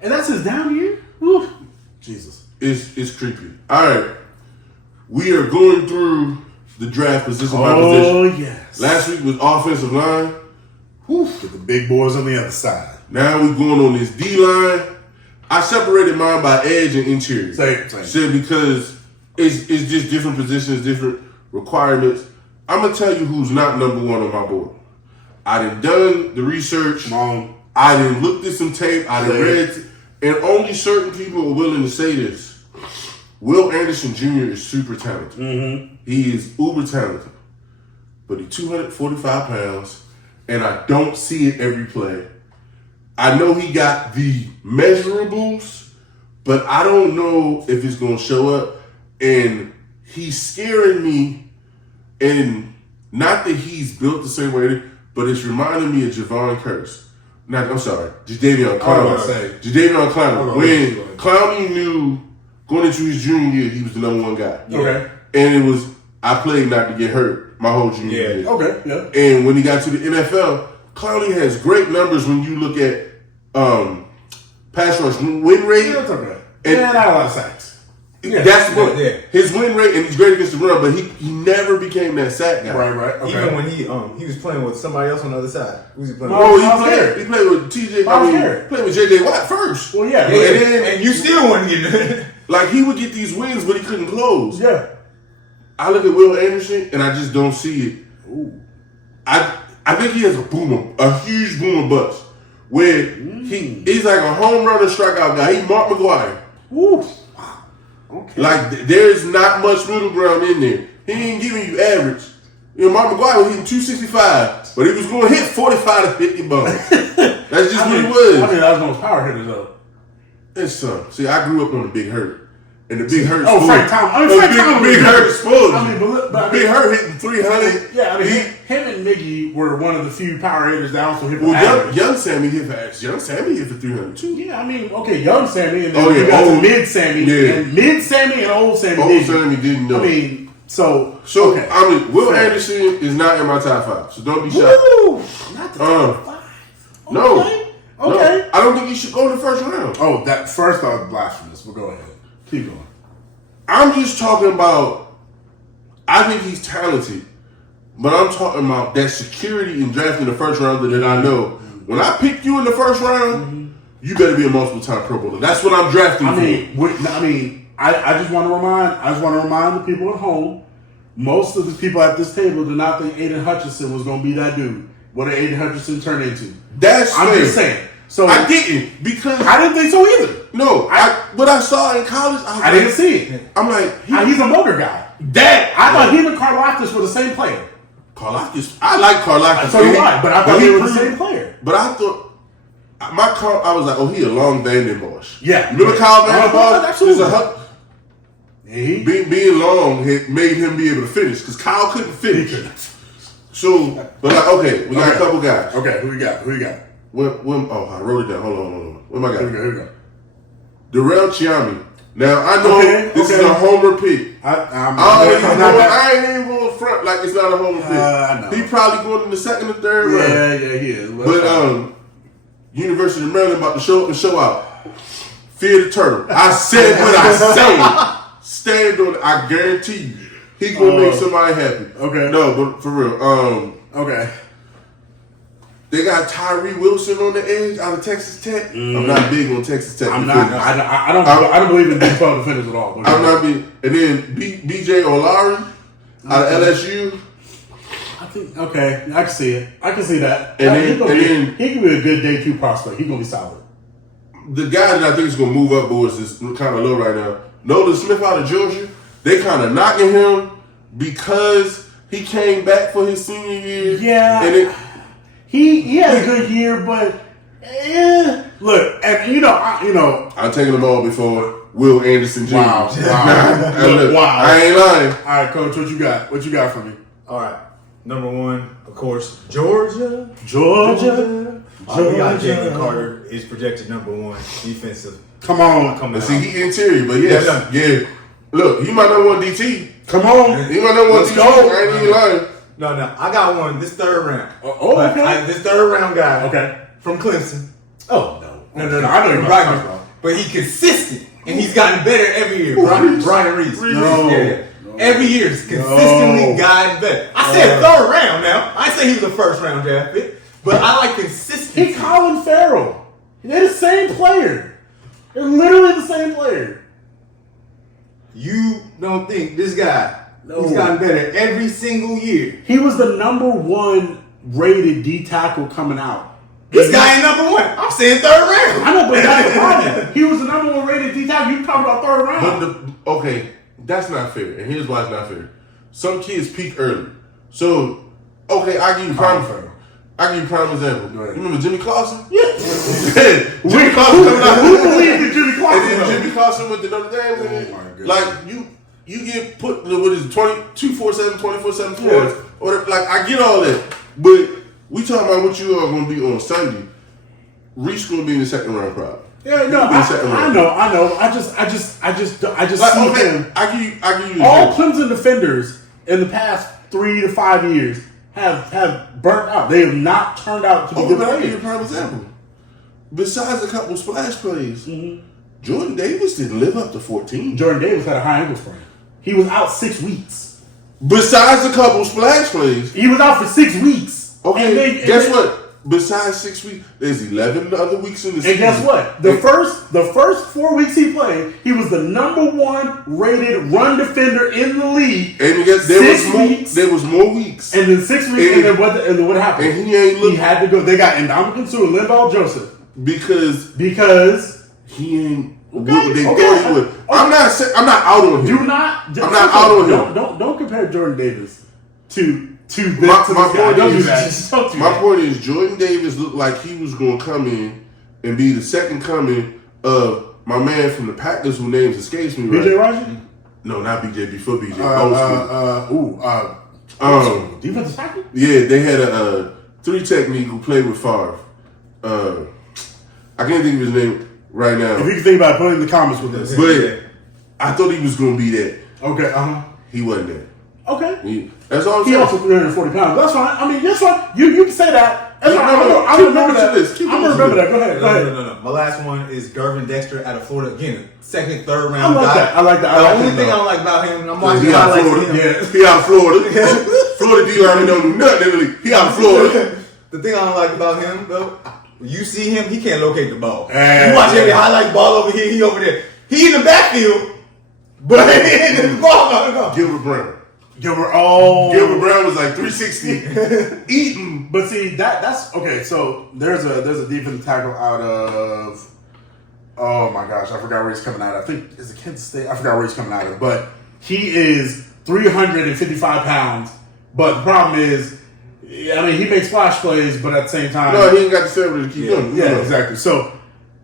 and that's his down year. Woo. Jesus, it's creepy. All right, we are going through the draft position by position. Oh yes. Last week was offensive line. With the big boys on the other side. Now we're going on this D line. I separated mine by edge and interior. Same. Said because it's just different positions, different requirements. I'm gonna tell you who's not number 1 on my board. I done the research. I done looked at some tape. I done read, and only certain people are willing to say this. Will Anderson Jr. is super talented. Mm-hmm. He is uber talented, but he's 245 pounds, and I don't see it every play. I know he got the measurables, but I don't know if it's gonna show up. And he's scaring me, and not that he's built the same way, but it's reminding me of Javon Curse. I'm sorry, Jadeveon Clowney. Jadeveon Clowney. When Clowney knew going into his junior year, he was the number 1 guy. Okay. And I played not to get hurt my whole junior year. Okay, yeah. And when he got to the NFL, Clowney has great numbers when you look at pass rush win rate. Yeah, that's okay. And not a lot of sacks. Yeah, that's the point. Yeah. His win rate, and he's great against the run, but he never became that sack guy. Right. Okay. Even when he was playing with somebody else on the other side. Who's he playing with? He played with TJ. Played with JJ Watt first. Well, yeah. And you still wouldn't get it. Like, he would get these wins, but he couldn't close. Yeah. I look at Will Anderson, and I just don't see it. Ooh. I think he has a huge boomer bust, where he's like a home run and strikeout guy. He's Mark McGwire. Ooh. Okay. Like, there's not much middle ground in there. He ain't giving you average. Mark McGwire was hitting 265. Facts. But he was going to hit 45 to 50 bombs. That's just what he was. I mean, that was most power hitters though. It's see, I grew up on the Big Hurt. And the Big Hurt Oh, Frank Thomas. Big Hurt spoiled. I mean, but Big Hurt hitting 300. Yeah, I mean, him and Miggy were one of the few power hitters that also hit for young Sammy hit for X. Young Sammy hit for 300 too. Yeah, I mean, okay, young Sammy and then you got mid Sammy. Yeah. And mid Sammy and old Sammy. Old Sammy didn't know. I mean, so okay. I mean, Will Anderson is not in my top 5, so don't be shocked. Woo! Not the top 5. Okay. No. Okay. No. I don't think he should go in the first round. Oh, that first I was blasphemous, but go ahead. Keep going. I'm just talking about, I think he's talented, but I'm talking about that security in drafting the first rounder that I know. When I pick you in the first round, you better be a multiple time Pro Bowler. That's what I'm drafting for. I just want to remind the people at home, most of the people at this table do not think Aiden Hutchinson was going to be that dude. What did Aiden Hutchinson turn into? I'm just saying. So I didn't, because I didn't think so either. No, what I saw in college, I didn't see it. I'm like, he's a motor guy. I thought him and Karlaftis were the same player. Karlaftis, I like Karlaftis. So do I, but I thought they were the same player. But I thought I was like, oh, he a long Vanden Bosch. Yeah, remember Kyle Vanden Bosch? Absolutely. Being long had made him be able to finish because Kyle couldn't finish. So, but like, okay, we got a couple guys. Okay, who you got? I wrote it down. Hold on. Where my guy? Here we go. Darrell Chiami. Now I know this is a homer pick. I ain't even going front like it's not a homer pick. I know. He probably going in the second or third round. Yeah, he is. But University of Maryland about to show up and show out. Fear the turtle. I said what I said. Stand on it. I guarantee you, he gonna make somebody happy. Okay. No, but for real. Okay. They got Tyree Wilson on the edge out of Texas Tech. I'm not big on Texas Tech. I'm not. I don't believe in Big 12 defenders at all. I'm not big. And then BJ Olari out of LSU. I think I can see it. I can see that. And then he can be a good day 2 prospect. He's gonna be solid. The guy that I think is gonna move up, boys, is kind of low right now. Nolan Smith out of Georgia. They kind of knocking him because he came back for his senior year. Yeah. He had a good year, but look, and I'm taking them all before Will Anderson Jr. Wow. I ain't lying. All right, Coach, what you got? What you got for me? All right, number 1, of course, Georgia. We got Jalen Carter is projected number 1 defensive. Come on, But see, he interior, but yeah. Look, he might not want DT. Come on, he might not want DT. I ain't even lying. No, I got one this third round. Okay. This third round guy. Okay. From Clemson. Oh no. I know you're right. But he's consistent and he's gotten better every year. Brian Reese. No. Every year he's consistently gotten better. I said third round now. I say he was a first round draft pick, but I like consistency. He's Colin Farrell. They're the same player. They're literally the same player. You don't think this guy he's gotten better every single year? He was the number 1 rated D tackle coming out. This guy ain't number 1. I'm saying third round. I know, but that's the problem. He was the number 1 rated D tackle. You talking about third round? But that's not fair. And here's why it's not fair. Some kids peak early. So, I give you prime example. You remember Jimmy Clausen? Yeah. Jimmy Clausen coming out. Who believed in Jimmy Clausen? And then Jimmy Clausen with the Notre Dame. Oh my goodness. Like you get put what is it, 24/7 sports. Or like I get all that, but we talking about what you are going to be on Sunday. Reese going to be in the second round crowd. Yeah, no, I know. I just like, see him. I give you all Clemson defenders in the past 3 to 5 years have burnt out. They have not turned out to be good I'll give you players. a prime example. Besides a couple splash plays, Jordan Davis didn't live up to 14. Jordan Davis had a high ankle sprain. He was out 6 weeks. Besides a couple splash plays, he was out for 6 weeks. Okay, guess what? Besides 6 weeks, there's 11 other weeks in the season. And guess what? The first 4 weeks he played, he was the number 1 rated run defender in the league. And there was more weeks. And then 6 weeks, and then what happened? And he ain't looked. He had to go. They got Ndamukong Suh and Linval Joseph because he ain't. They thought he would. I'm not out on him. I'm not out on him. Don't compare Jordan Davis to to this guy. Don't do that. Don't do My that. point is, Jordan Davis looked like he was going to come in and be the second coming of my man from the Packers, whose name escapes me. BJ right? Raji? No, not BJ. Before BJ. Defensive tackle? Yeah, they had a 3 technique who played with Favre. I can't think of his name right now. If you can think about it, put it in the comments with us. But I thought he was going to be that. Okay, He wasn't that. Okay. That's all I'm He saying. also 340 pounds. That's fine. I mean, that's fine. You can say that. That's fine. No, I keep remember going that. to this. Keep I'm going gonna to remember that. Go ahead. Go ahead. No. My last one is Gervin Dexter out of Florida. Again, second, third I round like guy. that. I like that. The I like only that, thing I though. don't like about him, I'm watching He out of highlights of Florida. him. Yeah. He out of Florida. Florida D-line don't do nothing really. He out of Florida. The thing I don't like about him, though, when you see him, he can't locate the ball. Hey, you watch every yeah. highlight ball over here, he over there. He in the backfield, but the ball no. Gilbert Brown. Gilbert Brown was like 360 eating. But see that's okay. So there's a defensive tackle out of oh my gosh, I forgot where he's coming out of. I think is it Kansas State. I forgot where he's coming out of. But he is 355 pounds. But the problem is, I mean, he makes splash plays, but at the same time, No, he ain't got the stamina to keep doing. yeah, exactly. So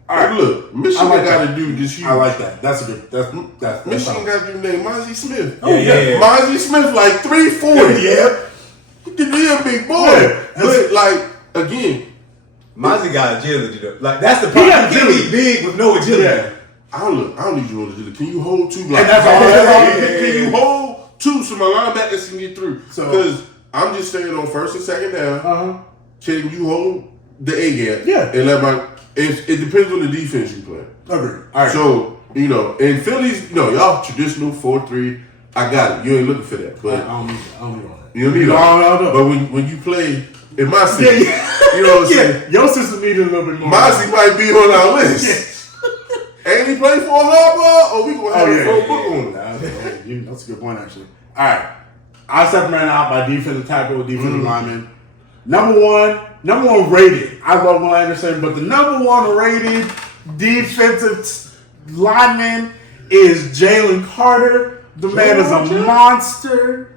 all right, Look, Michigan like got that. to do this. I like that. That's a good. That's Michigan got to do name Mozzie Smith. Yeah. Mozzie Smith like 340. Yeah. He could be a big boy. Yeah. But like again, Mozzie got agility though. Like that's the He problem. got He can't be agility. big with no agility. Yeah. I don't need you on the agility. Can you hold 2 blocks? And that's all. Can you hold 2 so my linebackers can get through? So- Because I'm just saying on first and second down, can you hold the A gap? Yeah. And let my it depends on the defense you play. Agreed. All right. So, in Phillies, y'all traditional 4-3. I got it. You ain't looking for that. But I don't need all that. you don't need No, all that. no. But when you play in my city, you know what I'm saying? Your system needed a little bit more. Mozzie might be on our list. Ain't he play for a hardball? Or we going to have a full book on him? That's a good point, actually. All right. I separate out by defensive tackle, defensive lineman. Number one rated. I love Will Anderson, but the number 1 rated defensive lineman is Jalen Carter. The man is a monster.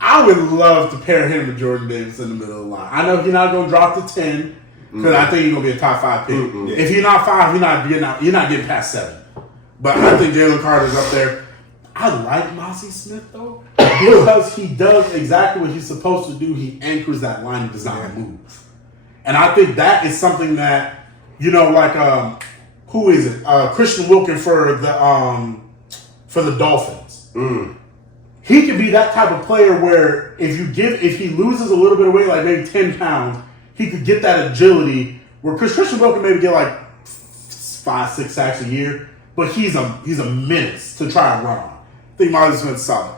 I would love to pair him with Jordan Davis in the middle of the line. I know he's not going to drop to 10 because I think he's going to be a top 5 pick. If he's not 5, you're not getting past 7. But I think Jalen Carter's up there. I like Mozzie Smith though because he does exactly what he's supposed to do. He anchors that line and does not move. And I think that is something that who is it? Christian Wilkin for the Dolphins. He could be that type of player where if he loses a little bit of weight, like maybe 10 pounds, he could get that agility where Christian Wilkin maybe get like 5-6 sacks a year, but he's a menace to try and run on. I think Mozzie Smith's solid.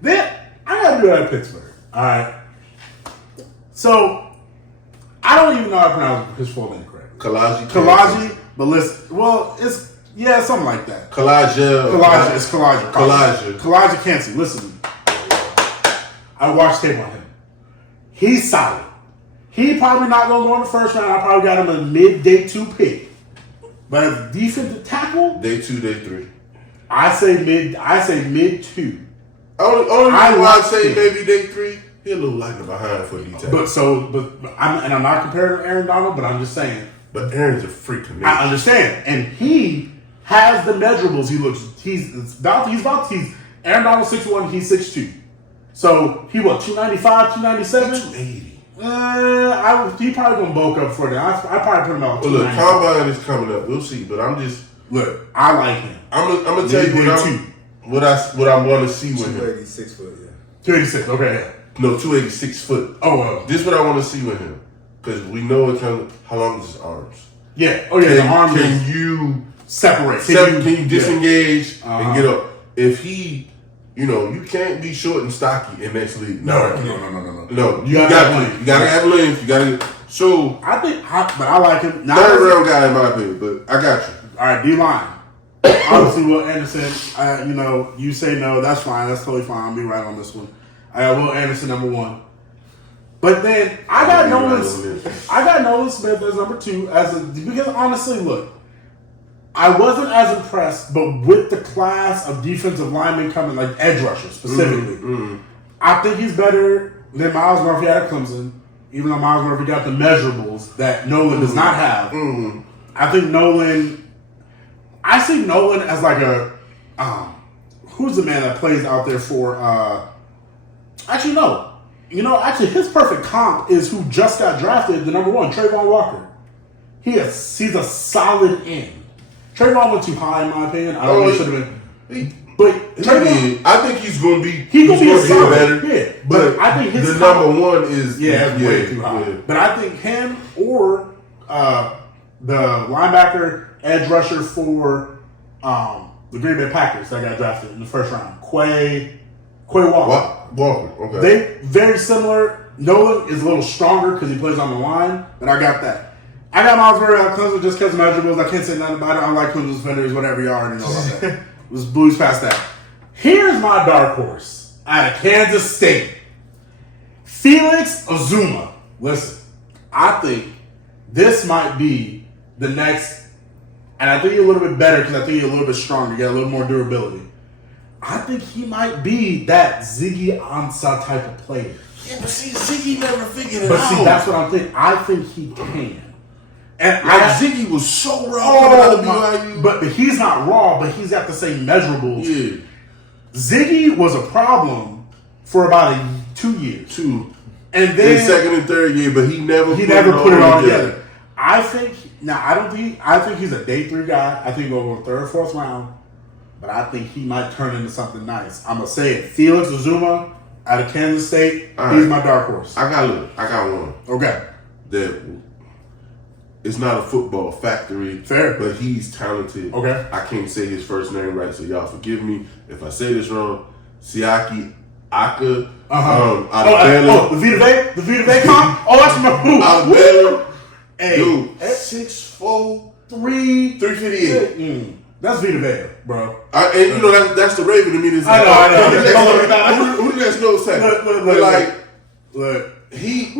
Then I gotta do that at Pittsburgh. All right. So I don't even know how to pronounce his full name correctly. Kalaji, but listen, it's something like that. It's Kalaji Cansey. Listen, I watched tape on him. He's solid. He probably not gonna go in the first round. I probably got him a mid day 2 pick. But as defensive tackle, Day 2, day 3. I say mid 2. Only reason why I say maybe day 3, he a little lighter behind for D tackle. I'm not comparing to Aaron Donald, but I'm just saying. But Aaron's a freak of nature. I understand, and he has the measurables. Aaron Donald 6'1", he's 6'2". So he 295, 297, 280. He probably gonna bulk up for that. I probably put him out. Well, look, combine is coming up. We'll see. But I'm just I like him. I'm gonna tell you what I want to see with him. 286 foot, yeah. 286. Okay. No, 286 foot. Oh well. This is what I want to see with him because we know how long is his arms. Yeah. Oh yeah. The arm Can you separate? Can you disengage and get up? If he, you can't be short and stocky in this league. No. You gotta have length. You gotta. So but I like him. Third round guy in my opinion, but I got you. All right, D-line. Obviously, Will Anderson, you say no, that's fine. That's totally fine. I'll be right on this one. I got Will Anderson number 1. But then I got Nolan Smith as number 2 because honestly, look, I wasn't as impressed, but with the class of defensive linemen coming, like edge rushers specifically, I think he's better. Then Miles Murphy out of Clemson, even though Miles Murphy got the measurables that Nolan does not have, I think I see Nolan as like a, who's the man that plays out there for, actually no. Actually his perfect comp is who just got drafted, the number 1, Trayvon Walker. He's a solid end. Trayvon went too high in my opinion. I don't think he should have been. But Trayvon, I think he's going to be. He's going to be a solid, better. Yeah, but I think his number 1 is way too high. Yeah. But I think him or the linebacker edge rusher for the Green Bay Packers that got drafted in the first round, Quay Walker. Walker. Okay. They very similar. Nolan is a little stronger because he plays on the line, but I got that. I got Miles Murray out of Clemson just because of measurables. I can't say nothing about it. I like Clemson's defenders, whatever you already know about that. Let's blues past that. Here's my dark horse out of Kansas State. Felix Azuma. Listen, I think this might be the next, and I think you're a little bit better because I think you're a little bit stronger. You got a little more durability. I think he might be that Ziggy Ansah type of player. Yeah, but see, Ziggy never figured it out. But see, that's what I'm thinking. I think he can. And Ziggy was so raw. But he's not raw, but he's got the same measurables. Yeah. Ziggy was a problem for about 2 years. And then in second and third year, but he never put it all together. I think he's a day 3 guy. I think he'll go 3rd, 4th round. But I think he might turn into something nice. I'm gonna say it. Felix Azuma out of Kansas State. He's my dark horse. I got one. Okay. That it's not a football factory. Fair. But he's talented. Okay. I can't say his first name right, so y'all forgive me if I say this wrong. Siaki Aka. Out of Baylor. The Vita Vea comp? Oh, that's my boo. Out of Baylor. Hey. Dude, 6'4", 358. That's Vita Vea, bro. And that's the Raven to me. This I know. Who the next nose tackle? Look. He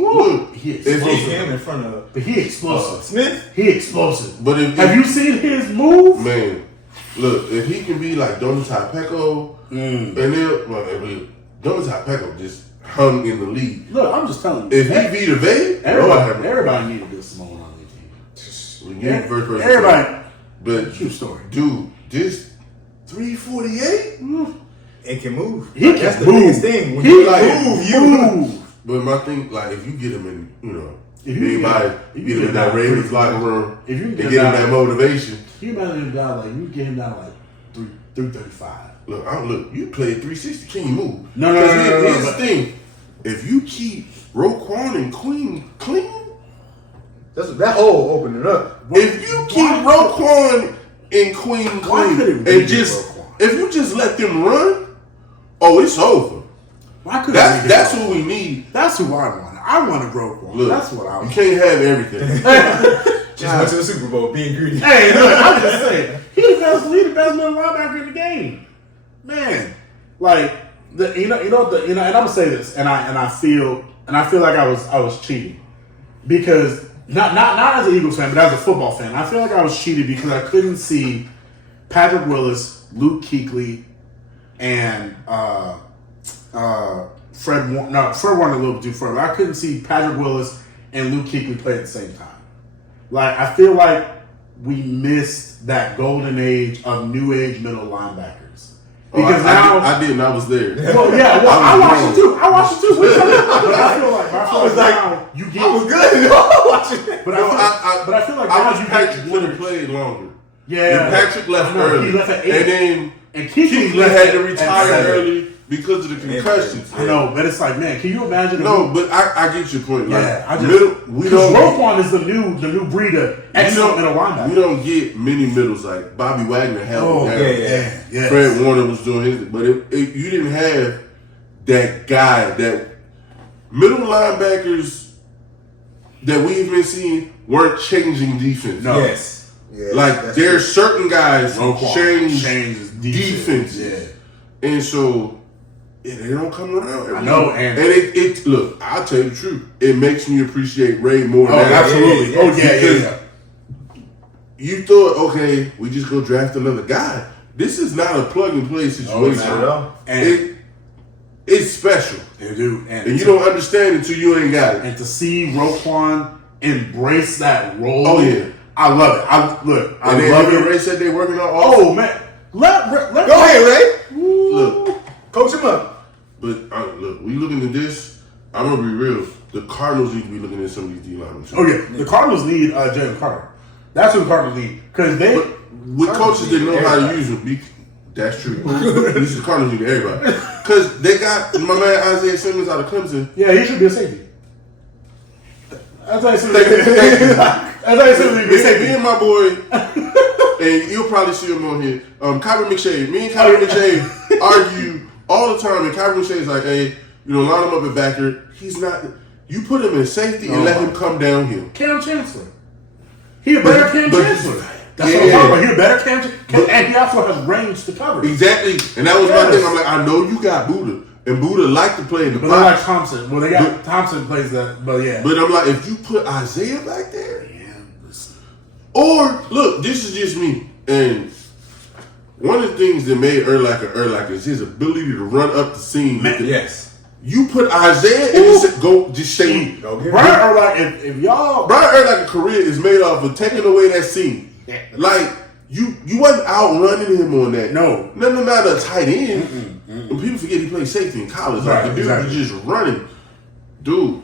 explosive. Him in front of. But he explosive. Smith? He explosive. But have you seen his move? Man, look, if he can be like Donata Pecco, and then Donata Pecco just hung in the league. Look, I'm just telling you. If he Vita Vea, everybody needed this Simone on their team. Everybody. But true story. Dude, this 348? It can move. That's the biggest thing. When you move. But my thing, like, if you get him in, if you get him in that Ravens locker room, if you get him that motivation. Can you imagine him down like you get him down like 335? Look, you played 360. Can you move? No. Here's the thing: if you keep Roquan and Queen clean, that hole opened it up. If you keep Roquan and Queen clean, and if you just let them run, it's over. That's who we need. That's who I want. I want to Roquan. Look, that's what I want. You can't have everything. Just went to the Super Bowl being greedy. Hey, look, I'm just saying. He's the best middle linebacker in the game. Man. Like, and I'm gonna say this, and I feel like I was cheating. Because not as an Eagles fan, but as a football fan, I feel like I was cheated because I couldn't see Patrick Willis, Luke Kuechly, and Fred Warner a little bit too far, but I couldn't see Patrick Willis and Luke Kuechly play at the same time. Like, I feel like we missed that golden age of new age middle linebackers. Because I didn't. I was there. Well, yeah. Well, I watched it too. But I feel like now you get. I was good. Watching it. But I feel like now you Patrick would have played longer. Yeah. And Patrick left early. He left at 8. And Kuechly had to retire early because of the concussions. I know, but it's like, man, can you imagine? No, but I get your point. Yeah, because Roquan is the new breed of excellent middle linebacker. We don't get many middles like Bobby Wagner had. Yeah. Fred Warner was doing his, but you didn't have that guy. That middle linebackers that we've been seeing weren't changing defense. No. Yes. Yeah, like there's certain guys who change defense. Yeah. And so they don't come around. I know, and it look, I'll tell you the truth. It makes me appreciate Ray more now. Absolutely. Yeah. You thought, okay, we just go draft another guy. This is not a plug and play situation. Not at all. And it's special. Yeah, dude. And you don't understand until you ain't got it. And to see Roquan embrace that role. Oh, yeah. I love it. I And love then it. Ray said they working on Oh, man. Let Go ahead, Ray. Look, Coach him up. but look, we looking at this. I'm gonna be real. The Cardinals need to be looking at some of these D linemen. Oh, yeah. The Cardinals need Jalen Carter. That's who the Cardinals need. Because they... With coaches that know how to use them, that's true. This is the Cardinals need everybody. Because they got my man Isaiah Simmons out of Clemson. Yeah, he should be a safety. That's why Thank you. he be a safety. Me and my boy, and you'll probably see him on here, Kyrie McShay. Me and Kyrie McShay argue all the time, and Kyrie McShay is like, hey, line him up at backer. He's not. You put him in safety and let him come downhill. Cam Chancellor. He a better Cam Chancellor. That's Yeah. what I'm talking about. He a better Cam Chancellor. And he also has range to cover. Exactly. And that was my thing. I'm like, I know you got Buddha. And Buddha like to play in the But pocket. they like Thompson. Well, they got Thompson plays that, but yeah. But I'm like, if you put Isaiah back there, or look, this is just me. And one of the things that made Urlacher is his ability to run up the seam. Yes. You put Isaiah and just say, Go get Brian Urlacher, if y'all... Brian Urlacher's career is made off of taking away that seam. Yeah. Like, you wasn't outrunning him on that. No. Not a tight end. And people forget he played safety in college. Right, Like, the dude exactly. was just running. Dude,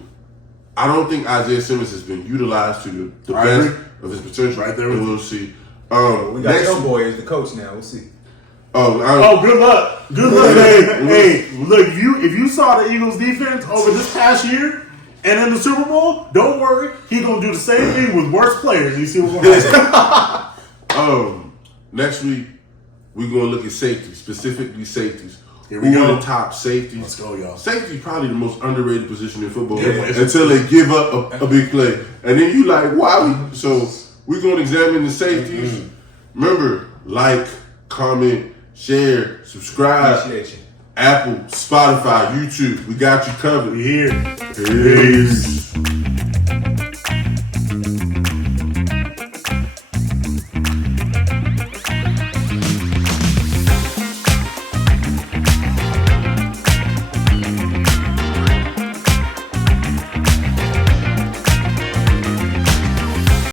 I don't think Isaiah Simmons has been utilized to the I best agree. of his potential. Right there And with we'll see. We got your boy as the coach now. We'll see. Oh, good luck. Good luck. Hey, look, if you saw the Eagles defense over this past year and in the Super Bowl, don't worry. He's going to do the same thing with worse players. You see what's going to happen. Next week, we're going to look at safety, specifically safeties. Here we Who go. are the top safeties? Let's go, y'all. Safety is probably the most underrated position in football Yeah, until they give up a big play. And then you like, wow. So we're going to examine the safeties. Remember, like, comment, share, subscribe. Appreciate you. Apple, Spotify, YouTube. We got you covered. We here. Peace.